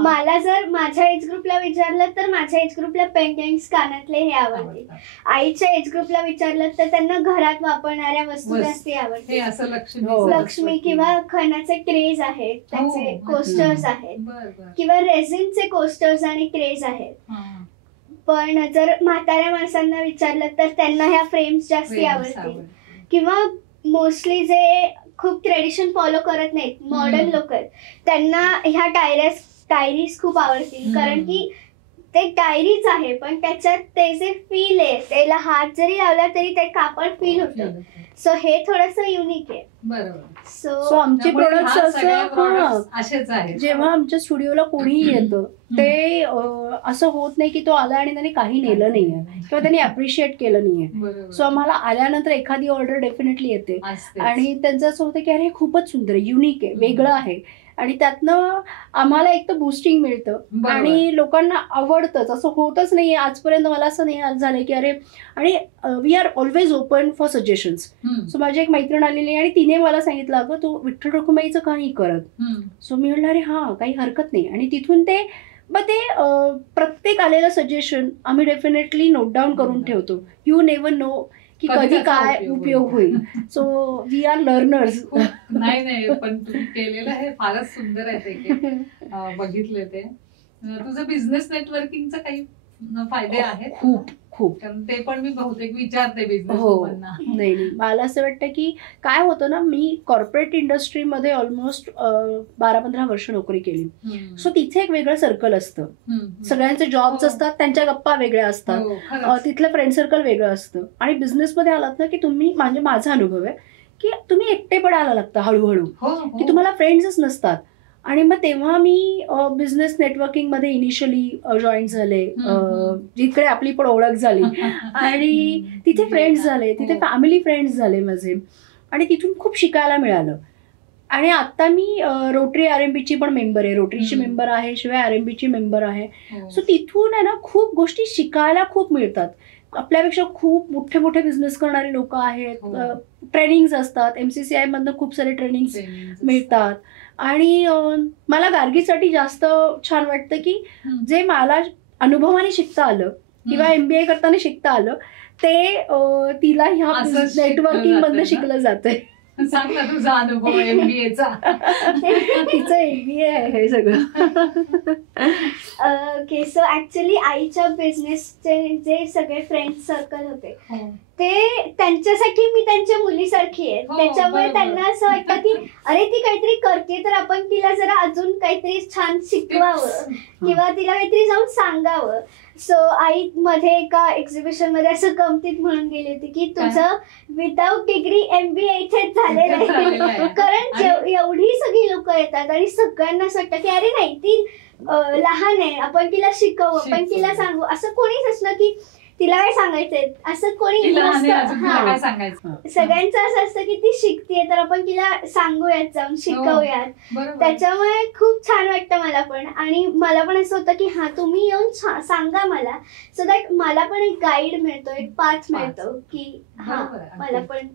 मला जर माझ्या एज ग्रुपला विचारलं तर माझ्या एज ग्रुपला पेंटिंग्स, कानातले हे आवडतील. आईच्या एज ग्रुपला विचारलं तर त्यांना घरात वापरणाऱ्या वस्तू जास्ती आवडतील. लक्ष्मी किंवा खणाचे क्रेज आहेत, त्याचे कोस्टर्स आहेत किंवा रेझिनचे कोस्टर्स आणि क्रेज आहेत. पण जर म्हाताऱ्या माणसांना विचारलं तर त्यांना ह्या फ्रेम्स जास्ती आवडतील. किंवा मोस्टली जे खूप ट्रेडिशन फॉलो करत नाहीत, मॉडर्न लोक, त्यांना ह्या डायरीज खूप आवडतील. कारण की ते डायरीच आहे पण त्याच्यात ते जे फील आहे, त्याला हात जरी लावला तरी ते कापड फील होतं. सो हे थोडंसं युनिक आहे. बरोबर. सो आमचे प्रोडक्ट्स असेच आहेत. जेव्हा आमच्या स्टुडिओला कोणीही येतं ते असं होत नाही की तो आला आणि त्याने काही नेलं नाहीये किंवा त्यांनी अप्रिशिएट केलं नाहीये. सो आम्हाला आल्यानंतर एखादी ऑर्डर डेफिनेटली येते आणि त्यांचं असं होतं की अरे खूपच सुंदर आहे, युनिक आहे, वेगळं आहे. आणि त्यातनं आम्हाला एक तर बुस्टिंग मिळतं आणि लोकांना आवडतंच. असं होतच नाहीये आजपर्यंत, मला असं नाही झालंय की अरे. आणि we are always open for suggestions. So माझी एक मैत्रीण आलेली आणि तिने मला सांगितलं अगं तू विठ्ठल रखुमाईचं का नाही करत. सो मी म्हटलं अरे हा काही हरकत नाही. आणि तिथून ते प्रत्येक आलेलं सजेशन आम्ही डेफिनेटली नोट डाऊन करून ठेवतो. यू नेव्हर नो की कधी काय उपयोग होईल. So we are learners. नाही पण तुम्ही केलेलं हे फारच सुंदर आहे. ते बघितले ते. तुझं बिझनेस नेटवर्किंगचं काही फायदे आहेत? खूप खूप. कारण ते पण मी बहुतेक विचारते बिझनेस. नाही मला असं वाटतं की काय होतं ना, मी कॉर्पोरेट इंडस्ट्रीमध्ये ऑलमोस्ट 12-15 वर्ष नोकरी केली. सो तिथे एक वेगळं सर्कल असतं. सगळ्यांचे जॉब्स असतात, त्यांच्या गप्पा वेगळ्या असतात, तिथलं फ्रेंड सर्कल वेगळं असतं. आणि बिझनेसमध्ये आलात ना की तुम्ही, म्हणजे माझा अनुभव आहे की तुम्ही एकटे पडायला लागता हळूहळू, की तुम्हाला फ्रेंड्सच नसतात. आणि मग तेव्हा मी बिझनेस नेटवर्किंग मध्ये इनिशियली जॉईन झाले, जिकडे आपली पण ओळख झाली आणि तिथे फ्रेंड्स झाले, तिथे फॅमिली फ्रेंड्स झाले माझे. आणि तिथून खूप शिकायला मिळालं. आणि आता मी रोटरी RMBची पण मेंबर आहे, रोटरीची मेंबर आहे, शिवाय RMBची मेंबर आहे. सो तिथून आहे ना खूप गोष्टी शिकायला खूप मिळतात. आपल्यापेक्षा खूप मोठे मोठे बिझनेस करणारे लोक आहेत, ट्रेनिंग्स असतात, MCCI मधनं खूप सारे ट्रेनिंग्स मिळतात. आणि मला गार्गीसाठी जास्त छान वाटतं की जे मला अनुभवाने शिकता आलं किंवा MBA करताना शिकता आलं ते तिला ह्या नेटवर्किंग मधनं शिकलं जातंय. सांग ना तुझा अनुभव MBAचा. तिचं MBA आहे हे सगळं. ओके. सो ऍक्च्युली आईच्या बिझनेसचे जे सगळे फ्रेंड सर्कल होते ते त्यांच्यासाठी मी त्यांच्या मुलीसारखी आहे. त्याच्यामुळे त्यांना असं वाटतं की अरे ती काहीतरी करते तर आपण तिला जरा अजून काहीतरी छान शिकवावं किंवा तिला काहीतरी जाऊन सांगावं. सो आई मध्ये एका एक्झिबिशन मध्ये असं गमतीत म्हणून गेली होती की तुझं विदाउट डिग्री MBA इथेच झालेलं आहे. कारण एवढी सगळी लोक येतात आणि सगळ्यांना असं वाटतं की अरे नाही ती लहान आहे, आपण तिला शिकवू, आपण तिला सांगू. असं कोणीच असलं की तिला काय सांगायचंय असं कोणी नसतं. सगळ्यांचं असं असतं की ती शिकतेय तर आपण तिला सांगूयात, जाऊन शिकवूयात. त्याच्यामुळे खूप छान वाटतं मला पण. आणि मला पण असं होतं की हा तुम्ही येऊन सांगा मला, सो दॅट मला पण एक गाईड मिळतो, एक पाथ मिळतो की हा मला पण.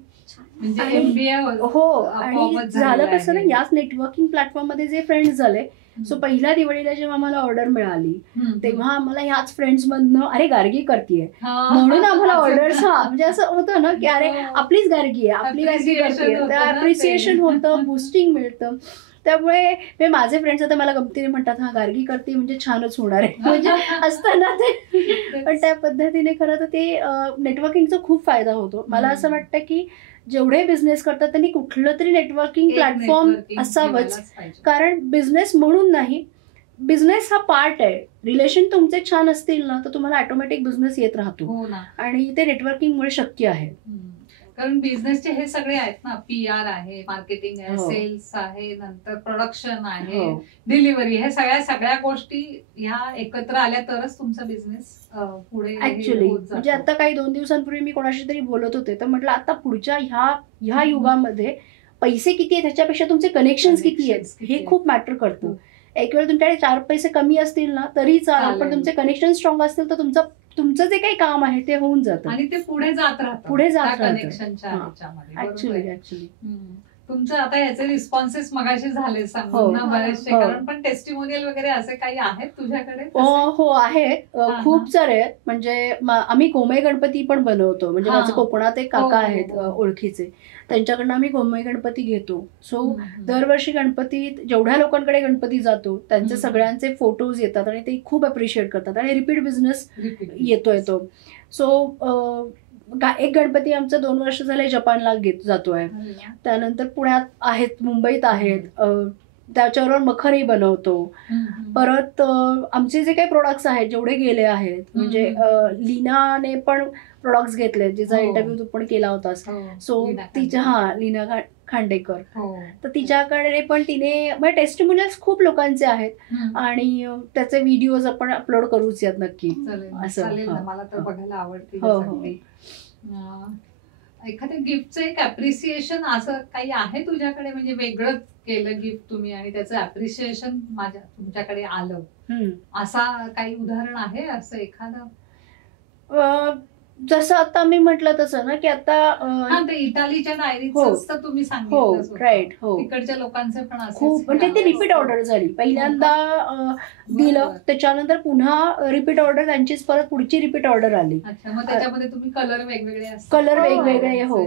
हो. आणि झालं कसं ना, याच नेटवर्किंग प्लॅटफॉर्म मध्ये जे फ्रेंड्स झाले सो पहिल्या दिवाळीला जेव्हा आम्हाला ऑर्डर मिळाली तेव्हा आम्हाला ह्याच फ्रेंड्स मधनं अरे गार्गी करतीये म्हणून आम्हाला ऑर्डर्स म्हणजे असं होतं ना की अरे आपलीच गार्गी आहे, आपली गार्गी करते, अप्रिसिएशन होतं, बुस्टिंग मिळतं. त्यामुळे माझे फ्रेंड्स आता मला गमतीने म्हणतात हा गार्गी करते म्हणजे छानच होणार आहे म्हणजे असतं ना ते. पण त्या पद्धतीने खरं तर ते नेटवर्किंगचा खूप फायदा होतो. मला असं वाटतं की जेवढे बिझनेस करतात त्यांनी कुठलं तरी नेटवर्किंग प्लॅटफॉर्म असावंच. कारण बिझनेस म्हणून नाही, बिझनेस हा पार्ट आहे. रिलेशन तुमचे छान असतील ना तर तुम्हाला ऑटोमॅटिक बिझनेस येत राहतो आणि ते नेटवर्किंगमुळे शक्य आहे. कारण बिझनेसचे हे सगळे आहेत ना, PR आहे, मार्केटिंग आहे, सेल्स आहे, नंतर प्रोडक्शन आहे, डिलिव्हरी, हे सगळ्या गोष्टी ह्या एकत्र आल्या तरच तुमचा बिझनेस पुढे ऍक्च्युअली. म्हणजे आता काही 2 दिवसांपूर्वी मी कोणाशी तरी बोलत होते तर म्हटलं आता पुढच्या ह्या युगामध्ये पैसे किती आहेत ह्याच्यापेक्षा तुमचे कनेक्शन किती आहेत हे खूप मॅटर करतं. एक वेळ तुमच्याकडे 4 पैसे कमी असतील ना तरी चालेल, पण तुमचे कनेक्शन स्ट्रॉंग असतील तर तुमचं जे काही काम आहे ते होऊन जातं आणि ते पुढे जात कनेक्शनच्या. ऍक्च्युली तुमचं आता याचे रिस्पॉन्सेस मगाशी झाले सांगून ना बरेचसे, कारण पण टेस्टिमोनियल वगैरे असे काही आहेत तुझ्याकडे? हो आहे, खूप सारे आहेत. म्हणजे आम्ही गोमय गणपती पण बनवतो. म्हणजे माझे कोकणात एक काका आहेत ओळखीचे, त्यांच्याकडनं आम्ही गोमय गणपती घेतो. सो दरवर्षी गणपतीत जेवढ्या लोकांकडे गणपती जातो त्यांचे सगळ्यांचे फोटोज येतात आणि ते खूप अप्रिशिएट करतात आणि रिपीट बिझनेस येतोय तो. सो एक गणपती आमचा 2 वर्ष झाले जपानला जातोय. त्यानंतर पुण्यात आहेत, मुंबईत आहेत, त्याच्याबरोबर मखरही बनवतो. परत आमचे जे काही प्रोडक्ट्स आहेत जेवढे गेले आहेत, म्हणजे लीनाने पण प्रोडक्ट्स घेतले जिचा इंटरव्ह्यू तू पण केला होतास. सो तिच्या लीना खांडेकर, तर तिच्याकडे पण तिने म्हणजे टेस्टिमोनियल्स खूप लोकांचे आहेत आणि त्याचे व्हिडिओज आपण अपलोड करूच यात नक्की. असं मला तर बघायला आवडते. एखाद्या गिफ्टचं एक अप्रिसिएशन असं काही आहे तुझ्याकडे, म्हणजे वेगळंच केलं गिफ्ट तुम्ही आणि त्याचं अप्रिसिएशन तुमच्याकडे आलं, असा काही उदाहरण आहे असं एखादं? जसं आता मी म्हटलं तसं ना की आता इटालीच्या डायरीचं तुम्ही सांगितलं, राईट. तिकडच्या लोकांचे पण खूप, म्हणजे ते रिपीट ऑर्डर झाली. पहिल्यांदा दिलं, त्याच्यानंतर पुन्हा रिपीट ऑर्डर, त्यांचीच परत पुढची रिपीट ऑर्डर आली. मग त्याच्यामध्ये तुम्ही कलर वेगवेगळे हो,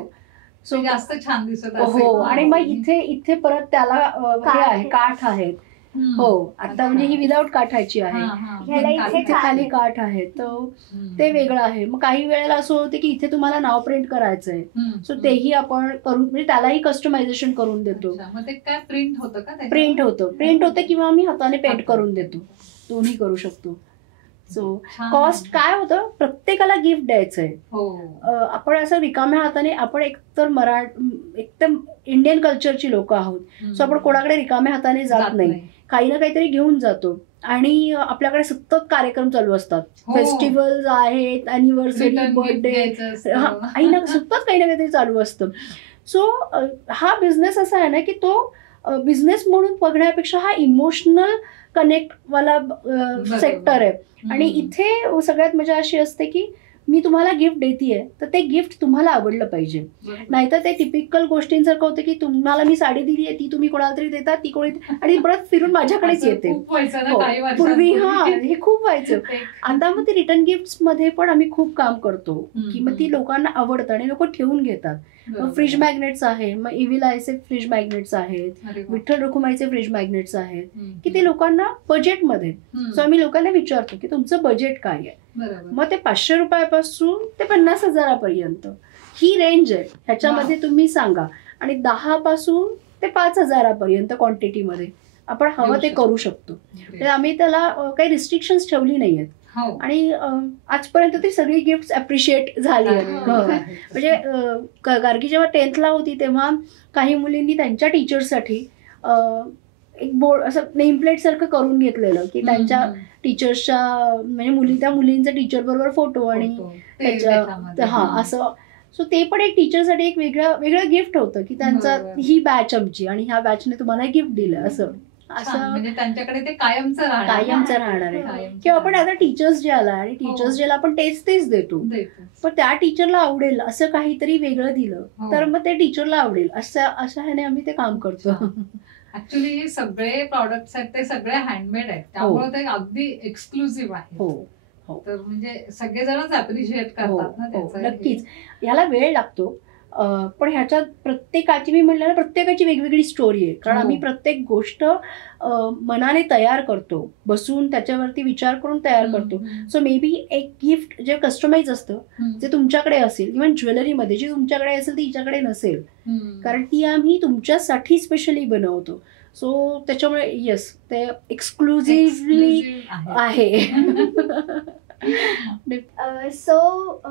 सो जास्त छान दिसत. हो, आणि मग इथे परत त्याला हे आहे, काठ आहेत. हो, आता म्हणजे ही विदाऊट काठाची आहे, खाली काठ आहे, तर ते वेगळं आहे. मग काही वेळेला असं होतं की इथे तुम्हाला नाव प्रिंट करायचंय, सो तेही आपण करून, म्हणजे त्यालाही कस्टमायझेशन करून देतो. ते काय प्रिंट होतं का? प्रिंट होतं किंवा आम्ही हाताने पेंट करून देतो, दोन्ही करू शकतो. सो कॉस्ट काय होतं, प्रत्येकाला गिफ्ट द्यायचंय. आपण असं रिकाम्या हाताने, आपण एकदम इंडियन कल्चरची लोक आहोत, सो आपण कोणाकडे रिकाम्या हाताने जात नाही, काही ना काहीतरी घेऊन जातो. आणि आपल्याकडे सतत कार्यक्रम चालू असतात, फेस्टिवल्स आहेत, अॅनिव्हर्सरी, बर्थडे, सतत काही ना काहीतरी चालू असतं. सो हा बिझनेस असा आहे ना की तो बिझनेस म्हणून बघण्यापेक्षा हा इमोशनल कनेक्ट वाला सेक्टर आहे. आणि इथे सगळ्यात मजा अशी असते की मी तुम्हाला गिफ्ट देतीये तर ते गिफ्ट तुम्हाला आवडलं पाहिजे. नाहीतर ते टिपिकल गोष्टींसारखं होतं की तुम्हाला मी साडी दिली आहे, ती तुम्ही कोणाला तरी देता, ती कोणी आणि परत फिरून माझ्याकडेच येते. पूर्वी हे खूप व्हायचं. आता मग ते रिटर्न गिफ्ट मध्ये पण आम्ही खूप काम करतो की मग ती लोकांना आवडतं आणि लोक ठेवून घेतात. फ्रीज मॅग्नेट्स आहे, मग इव्हिलायचे फ्रीज मॅग्नेट्स आहेत, विठ्ठल रखुमाईचे फ्रीज मॅग्नेट्स आहेत की ते लोकांना बजेटमध्ये. सो आम्ही लोकांना विचारतो की तुमचं बजेट काय आहे, मग ते 500 रुपयापासून ते 50,000 पर्यंत ही रेंज आहे, ह्याच्यामध्ये तुम्ही सांगा. आणि 10 पासून ते 5,000 पर्यंत क्वांटिटीमध्ये आपण हवं ते करू शकतो. तर आम्ही त्याला काही रिस्ट्रिक्शन्स ठेवली नाहीयेत. आणि आजपर्यंत ती सगळी गिफ्ट अप्रिशिएट झाली. म्हणजे गार्गी जेव्हा 10th ला होती तेव्हा काही मुलींनी त्यांच्या टीचर्ससाठी एक बोर्ड असं नेमप्लेट सारखं करून घेतलेलं की त्यांच्या टीचर्सच्या, म्हणजे त्या मुलींचा टीचर बरोबर फोटो आणि त्याच्या असं. सो ते पण एक टीचरसाठी एक वेगळं गिफ्ट होतं की त्यांचा ही बॅच आमची आणि ह्या बॅचने तुम्हाला गिफ्ट दिलं असं. म्हणजे त्यांच्याकडे ते कायमचं राहणार आहे. किंवा आपण आता टीचर्स डे आला आणि टीचर्स डेला आपण तेच देतो, पण त्या टीचरला आवडेल असं काहीतरी वेगळं दिलं तर मग ते टीचरला आवडेल, अशा ह्याने आम्ही ते काम करतो. ऍक्च्युली सगळे प्रॉडक्ट्स आहेत ते सगळे हँडमेड आहेत, त्यामुळे ते अगदी एक्सक्लुझिव्ह आहे. तर म्हणजे सगळेजणच अप्रिशिएट करतात ना त्याचं. नक्कीच याला वेळ लागतो, पण ह्याच्यात प्रत्येकाची, मी म्हणलं ना, प्रत्येकाची वेगवेगळी स्टोरी आहे. कारण आम्ही प्रत्येक गोष्ट मनाने तयार करतो, बसून त्याच्यावरती विचार करून तयार करतो. सो मे बी एक गिफ्ट जे कस्टमाइज असतं जे तुमच्याकडे असेल, इव्हन ज्वेलरीमध्ये जी तुमच्याकडे असेल ती हिच्याकडे नसेल, कारण ती आम्ही तुमच्यासाठी स्पेशली बनवतो. सो त्याच्यामुळे येस, ते एक्सक्लुझिव्हली आहे. सो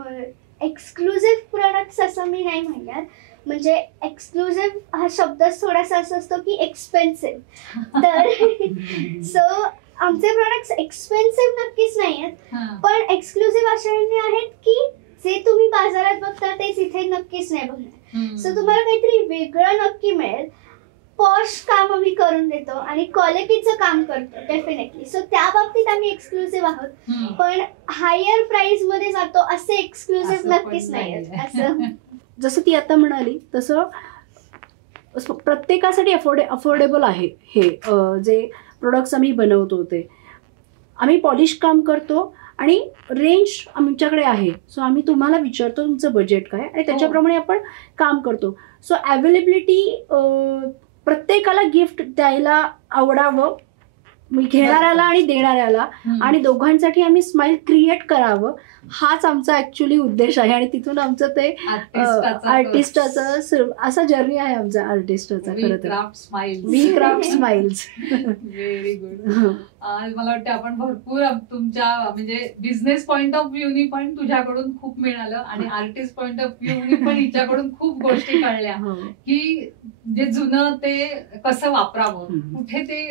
एक्सक्लुझिव्ह प्रोडक्ट्स असं मी नाही म्हणणार, म्हणजे एक्सक्लुझिव्ह हा शब्दच थोडासा असं असतो की एक्सपेन्सिव्ह. तर सो आमचे प्रोडक्ट्स एक्सपेन्सिव्ह नक्कीच नाही आहेत, पण एक्सक्लुझिव्ह असे आहेत की जे तुम्ही बाजारात बघता तेच इथे नक्कीच नाही बघणार. सो तुम्हाला काहीतरी वेगळं नक्की मिळेल. पॉश काम आम्ही करून देतो आणि क्वालिटीचं काम करतो डेफिनेटली. सो त्या बाबतीत आम्ही एक्सक्लुझिव्ह आहोत, पण हायर प्राइस मध्ये जातो असे एक्सक्लुझिव्ह नक्कीच नाही आहेत. असं जसं ती आता म्हणाली तसं प्रत्येकासाठी अफोर्डेबल आहे हे जे प्रोडक्ट्स आम्ही बनवतो ते. आम्ही पॉलिश काम करतो आणि रेंज आमच्याकडे आहे. सो आम्ही तुम्हाला विचारतो तुमचं बजेट काय आणि त्याच्याप्रमाणे आपण काम करतो. सो अवेलेबिलिटी, प्रत्येकाला गिफ्ट द्यायला आवडावं, घेणाऱ्याला आणि देणाऱ्याला, आणि दोघांसाठी आम्ही स्माइल क्रिएट करावं, हाच आमचा ऍक्च्युली उद्देश आहे. आणि तिथून आमचं ते आर्टिस्टाचं असा जर्नी आहे आमचा आर्टिस्टाचा. खरं तर we craft smiles. Very good. मला वाटतं आपण भरपूर तुमच्या म्हणजे बिझनेस पॉइंट ऑफ व्ह्यूनी पण तुझ्याकडून खूप मिळालं आणि आर्टिस्ट पॉइंट ऑफ व्ह्यूनी पण हिच्याकडून खूप गोष्टी कळल्या की जे जुनं ते कसं वापरावं, कुठे ते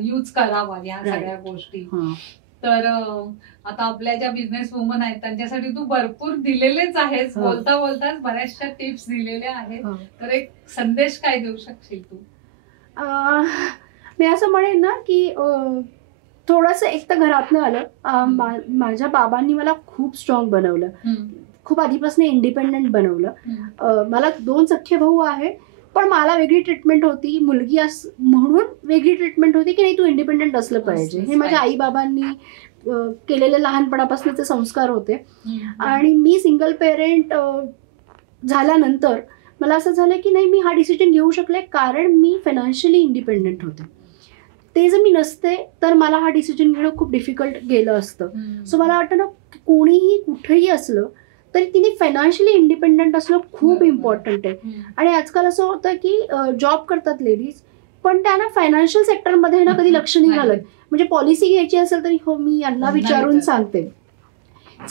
यूज करावं, या सगळ्या गोष्टी. तर आता आपल्या ज्या बिझनेस वुमन आहेत त्यांच्यासाठी तू भरपूर दिलेलेच आहेस, बोलता बोलताच बऱ्याचशा टिप्स दिलेल्या आहेत. तर एक संदेश काय देऊ शकशील तू? मी असं म्हणेन ना की थोडंसं एक तर घरातनं आलं. माझ्या बाबांनी मला खूप स्ट्रॉंग बनवलं, खूप आधीपासून इंडिपेंडंट बनवलं. मला 2 सख्खे भाऊ आहे, पण मला वेगळी ट्रीटमेंट होती, मुलगी म्हणून वेगळी ट्रीटमेंट होती की नाही, तू इंडिपेंडंट असलं पाहिजे. हे माझ्या आई बाबांनी केलेले लहानपणापासूनचे संस्कार होते. आणि मी सिंगल पेरेंट झाल्यानंतर मला असं झालं की नाही, मी हा डिसिजन घेऊ शकले कारण मी फायनान्शियली इंडिपेंडंट होते. ते जर मी नसते तर मला हा डिसिजन घेणं खूप डिफिकल्ट गेलं असतं. सो मला वाटतं ना, कोणीही कुठेही असलं तरी तिने फायनान्शियली इंडिपेंडंट असणं खूप इम्पॉर्टंट आहे. आणि आजकाल असं होतं की जॉब करतात लेडीज, पण त्यांना फायनान्शियल सेक्टरमध्ये ना कधी लक्ष नाही घालत. म्हणजे पॉलिसी घ्यायची असेल तरी हो मी यांना विचारून सांगते.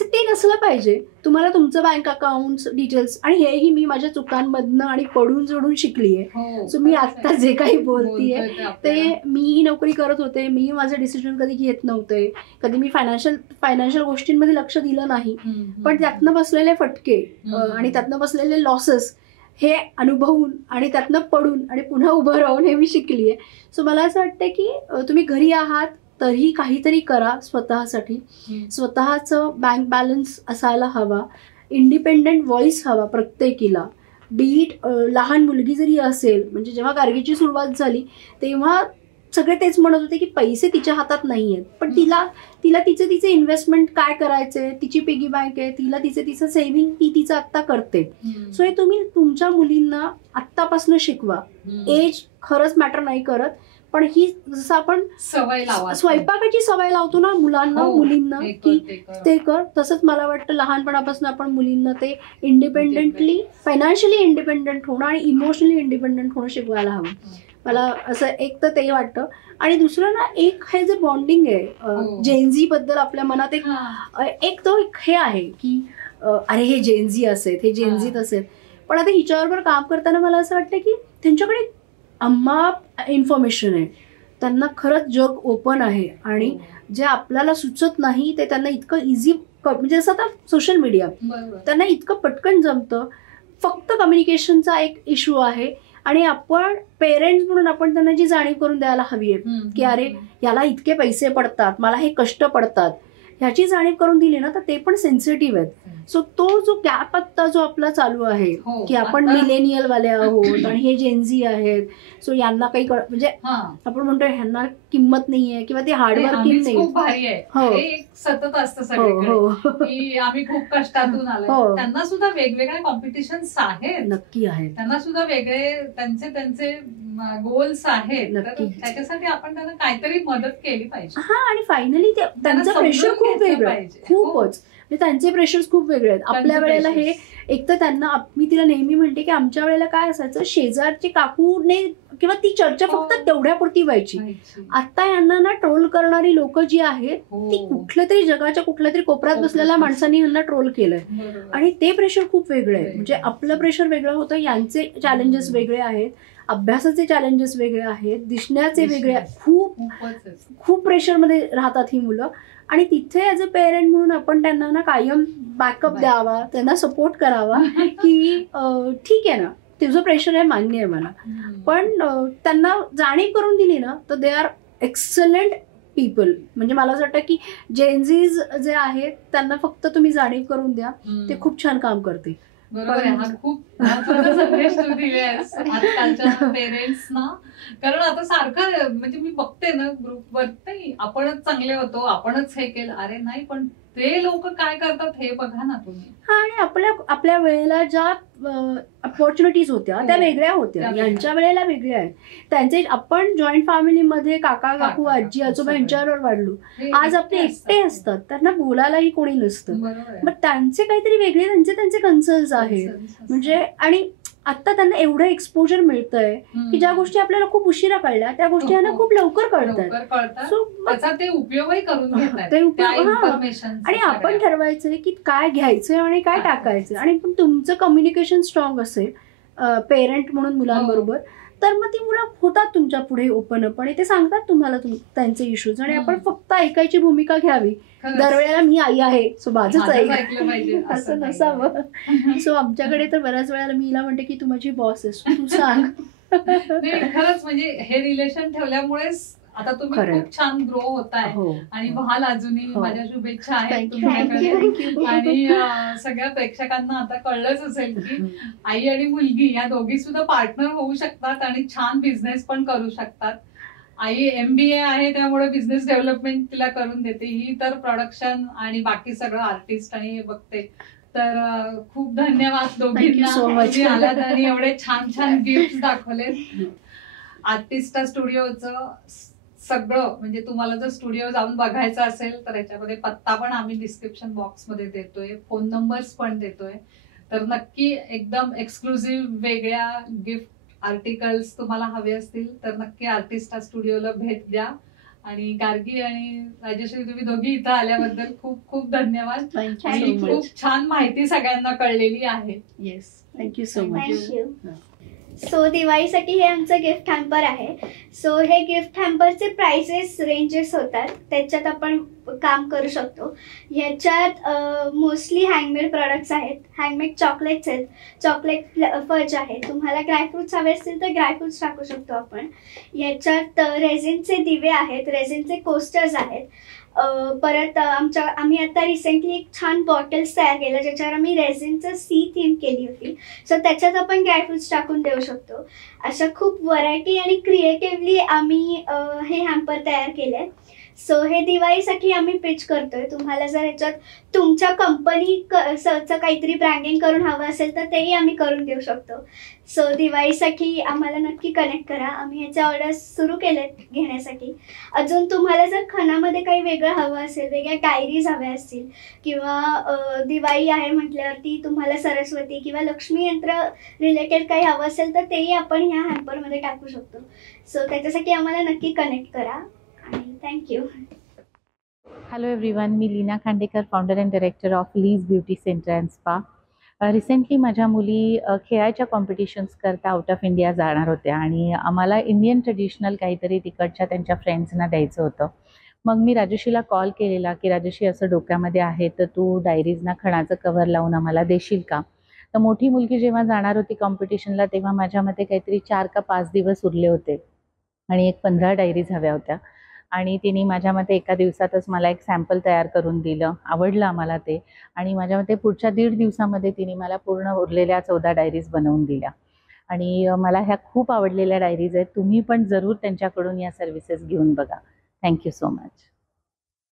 ते नसलं पाहिजे. तुम्हाला तुमचं बँक अकाउंट डिटेल्स, आणि हेही मी माझ्या चुकांमधनं आणि पडून जोडून शिकली आहे. सो मी आता जे काही बोलतीये ते मीही नोकरी करत होते, मी माझे डिसिजन कधी घेत नव्हते, कधी मी फायनान्शियल गोष्टींमध्ये लक्ष दिलं नाही. पण त्यातनं बसलेले फटके आणि त्यातनं बसलेले लॉसेस हे अनुभवून आणि त्यातनं पडून आणि पुन्हा उभं राहून हे मी शिकली आहे. सो मला असं वाटतं की तुम्ही घरी आहात तरी काहीतरी करा स्वतःसाठी. स्वतःचं बँक बॅलन्स असायला हवा, इंडिपेंडंट व्हॉइस हवा प्रत्येकीला. बीट लहान मुलगी जरी असेल, म्हणजे जेव्हा गार्गीची सुरुवात झाली तेव्हा सगळे तेच म्हणत होते की पैसे तिच्या हातात नाही आहेत, पण तिला तिचे इन्व्हेस्टमेंट काय करायचे, तिची पिगी बँक आहे, तिला तिचं सेव्हिंग ती तिचं आत्ता करते. सो हे तुम्ही तुमच्या मुलींना आत्तापासून शिकवा. एज खरंच मॅटर नाही करत, पण ही जसं आपण स्वयंपाकाची सवय लावतो ना मुलांना मुलींना की ते कर, तसंच मला वाटतं लहानपणापासून आपण मुलींना ते इंडिपेंडेंटली फायनान्शियली इंडिपेंडंट होणं आणि इमोशनली इंडिपेंडंट होणं शिकवायला हवं. मला असं एक तर ते वाटतं. आणि दुसरं ना, एक हे जे बॉन्डिंग आहे जेनझी बद्दल आपल्या मनात एक तो हे आहे की अरे हे जेनझी असेल, हे जेनझीत असेल. पण आता हिच्याबरोबर काम करताना मला असं वाटतं की त्यांच्याकडे इन्फॉर्मेशन आहे, त्यांना खरंच जग ओपन आहे आणि जे आपल्याला सुचत नाही ते त्यांना इतकं इझी, म्हणजे जसं आता सोशल मीडिया त्यांना इतकं पटकन जमतं. फक्त कम्युनिकेशनचा एक इश्यू आहे. आणि आपण पेरेंट्स म्हणून आपण त्यांना जी जाणीव करून द्यायला हवी आहे की अरे याला इतके पैसे पडतात, मला हे कष्ट पडतात, ह्याची जाणीव करून दिली ना तर ते पण सेन्सिटिव्ह आहेत. सो तो जो गॅप आत्ता जो आपला चालू आहे की आपण मिलेनियल वाले आहोत आणि हे जेनझी आहेत, सो यांना काही म्हणजे आपण म्हणतो ह्यांना किंमत नाहीये किंवा ते हार्डवर्किंग नाही. खूप भारी आहे, सतत असतं सगळीकडे की आम्ही खूप कष्टातून आलो. त्यांना सुद्धा वेगवेगळे कॉम्पिटिशन्स आहेत, नक्की आहेत. त्यांना सुद्धा वेगळे त्यांचे गोल्स आहेत. त्याच्यासाठी आपण त्यांना काहीतरी मदत केली पाहिजे. आणि फायनली त्यांचं प्रेशर खूप वेगळं आहे, खूपच. त्यांचे प्रेशर्स खूप वेगळे आहेत. आपल्या वेळेला हे एक तर त्यांना, मी तिला नेहमी म्हणते की आमच्या वेळेला काय असायचं, शेजारची काकूने किंवा ती चर्चा फक्त तेवढ्यापुरती व्हायची. आता यांना ना ट्रोल करणारी लोक जी आहेत ती कुठल्या तरी जगाच्या कुठल्या तरी कोपऱ्यात बसलेल्या माणसांनी यांना ट्रोल केलंय आणि ते प्रेशर खूप वेगळं आहे. म्हणजे आपलं प्रेशर वेगळं होतं, यांचे चॅलेंजेस वेगळे आहेत, अभ्यासाचे चॅलेंजेस वेगळे आहेत, दिसण्याचे वेगळे, खूप प्रेशरमध्ये राहतात ही मुलं. आणि तिथे ॲज अ पेरेंट म्हणून आपण त्यांना ना कायम बॅकअप द्यावा, त्यांना सपोर्ट करावा की ठीक आहे ना, तुझं प्रेशर आहे, मान्य आहे मला, पण त्यांना जाणीव करून दिली ना तर दे आर एक्सलंट पीपल. म्हणजे मला असं वाटतं की जेनझीज जे आहेत त्यांना फक्त तुम्ही जाणीव करून द्या, ते खूप छान काम करते. बरोबर आहे. हा खूप महत्त्वाचा संदेश तू दिलास आजकालच्या पेरेंट्सना. कारण आता सारखं म्हणजे मी बघते ना ग्रुपवरती, आपणच चांगले होतो, आपणच हे केलं. अरे नाही, पण ते लोक काय करतात हे बघा ना तुम्ही. आणि आपल्या वेळेला ज्या अपॉर्च्युनिटीज होत्या त्या वेगळ्या होत्या, यांच्या वेळेला वेगळ्या आहेत. त्यांचे, आपण जॉईंट फॅमिलीमध्ये काका काकू आजी आजोबा यांच्यावर वाढलो. आज आपले एकटे असतात, त्यांना बोलायलाही कोणी नसतं. मग त्यांचे काहीतरी वेगळे त्यांचे कन्सर्न्स आहेत. म्हणजे आणि आता त्यांना एवढं एक्सपोजर मिळतंय की ज्या गोष्टी आपल्याला खूप उशिरा कळल्या त्या गोष्टी यांना खूप लवकर कळतात. ते उपयोगही करून घेतात. आणि आपण ठरवायचंय की काय घ्यायचंय आणि काय टाकायचं. आणि पण तुमचं कम्युनिकेशन स्ट्रॉंग असेल पेरेंट म्हणून मुलांबरोबर, तर मग ती मुलं होतात तुमच्या पुढे ओपन अप आणि ते सांगतात तुम्हाला त्यांचे इश्यूज. आणि आपण फक्त ऐकायची भूमिका घ्यावी. दरवेळेला मी आई आहे सो माझंच ऐकलं पाहिजे असं नसावं. सो आमच्याकडे तर बऱ्याच वेळेला मी हिला म्हणते की तू माझी बॉस आहेस, तू सांग. खरंच म्हणजे हे रिलेशन ठेवल्यामुळेच आता तुम्ही खूप छान ग्रो होताय आणि व्हाल अजूनही. माझ्या शुभेच्छा आहेत तुमच्याकडे. आणि सगळ्या प्रेक्षकांना आता कळलंच असेल की आई आणि मुलगी या दोघी सुद्धा पार्टनर होऊ शकतात आणि छान बिझनेस पण करू शकतात. आई MBA आहे त्यामुळे बिझनेस डेव्हलपमेंट तिला करून देते, ही तर प्रोडक्शन आणि बाकी सगळं आर्टिस्ट आणि हे बघते. तर खूप धन्यवाद दोघींना आलात आणि एवढे छान छान गिफ्ट दाखवले. आर्टिस्टा स्टुडिओचं सगळं म्हणजे तुम्हाला जर स्टुडिओ जाऊन बघायचं असेल तर याच्यामध्ये पत्ता पण आम्ही डिस्क्रिप्शन बॉक्समध्ये देतोय, फोन नंबर्स पण देतोय. तर नक्की एकदम एक्सक्लुझिव्ह वेगळ्या गिफ्ट आर्टिकल्स तुम्हाला हवे असतील तर नक्की आर्टिस्टा स्टुडिओला भेट द्या. आणि गार्गी आणि राजश्री तुम्ही दोघी इथं आल्याबद्दल खूप खूप धन्यवाद. आणि खूप छान माहिती सगळ्यांना कळलेली आहे. Yes, thank you so much. So दिवाळीसाठी हे आमचं गिफ्ट हॅम्पर आहे. सो हे गिफ्ट हॅम्परचे प्राइसेस रेंजेस होतात, त्याच्यात आपण काम करू शकतो. ह्याच्यात मोस्टली हँडमेड प्रोडक्ट्स आहेत, हँडमेड चॉकलेट्स आहेत, चॉकलेट फज आहे. तुम्हाला ड्रायफ्रुट्स हवे असतील तर ड्रायफ्रुट्स टाकू शकतो आपण. ह्याच्यात रेझिनचे दिवे आहेत, रेझिनचे कोस्टर्स आहेत. परत आम्ही आता रिसेंटली एक छान बॉटल्स तयार केल्या ज्याच्यावर आम्ही रेझिनचं सी थीम केली होती. सो त्याच्यात आपण ड्रायफ्रुट्स टाकून देऊ शकतो. अशा खूप व्हरायटी आणि क्रिएटिव्हली आम्ही हे हॅम्पर तयार केले. सो हे दिवाळीसाठी आम्ही पिच करतोय. तुम्हाला जर ह्याच्यात तुमच्या कंपनीचं काहीतरी ब्रँडिंग करून हवं असेल तर तेही आम्ही करून देऊ शकतो. सो दिवाळीसाठी आम्हाला नक्की कनेक्ट करा. आम्ही ह्याच्या ऑर्डर्स सुरू केलेत घेण्यासाठी. अजून तुम्हाला जर खणामध्ये काही वेगळं हवं असेल, वेगळ्या डायरीज हव्या असतील किंवा दिवाळी आहे म्हटल्यावरती तुम्हाला सरस्वती किंवा लक्ष्मी यंत्र रिलेटेड काही हवं असेल तर तेही आपण ह्या हॅम्परमध्ये टाकू शकतो. सो त्याच्यासाठी आम्हाला नक्की कनेक्ट करा आणि थँक्यू. हॅलो एव्हरीवन, मी Leena Khandekar, founder and director of Leez beauty centre and spa. Recently माझ्या मुली खेळाच्या कॉम्पिटिशन्स करता आउट ऑफ इंडिया जाणार होत्या आणि आम्हाला इंडियन ट्रेडिशनल काहीतरी तिकडच्या त्यांच्या फ्रेंड्सना द्यायचं होतं. मग मी राजश्रीला कॉल केलेला की राजश्री असं डोक्यामध्ये आहे तर तू डायरीजना खणाचं कव्हर लावून आम्हाला देशील का. तर मोठी मुलगी जेव्हा जाणार होती कॉम्पिटिशनला तेव्हा माझ्यामध्ये काहीतरी 4 का 5 दिवस उरले होते आणि एक 15 डायरीज हव्या होत्या. आणि तिने माझ्या मते एका दिवसातच मला एक सॅम्पल तयार करून दिलं. आवडलं आम्हाला ते, आणि माझ्या मते पुढच्या 1.5 दिवसामध्ये तिने मला पूर्ण उरलेल्या 14 डायरीज बनवून दिल्या. आणि मला ह्या खूप आवडलेल्या डायरीज आहेत. तुम्ही पण जरूर त्यांच्याकडून या सर्व्हिसेस घेऊन बघा. Thank you so much.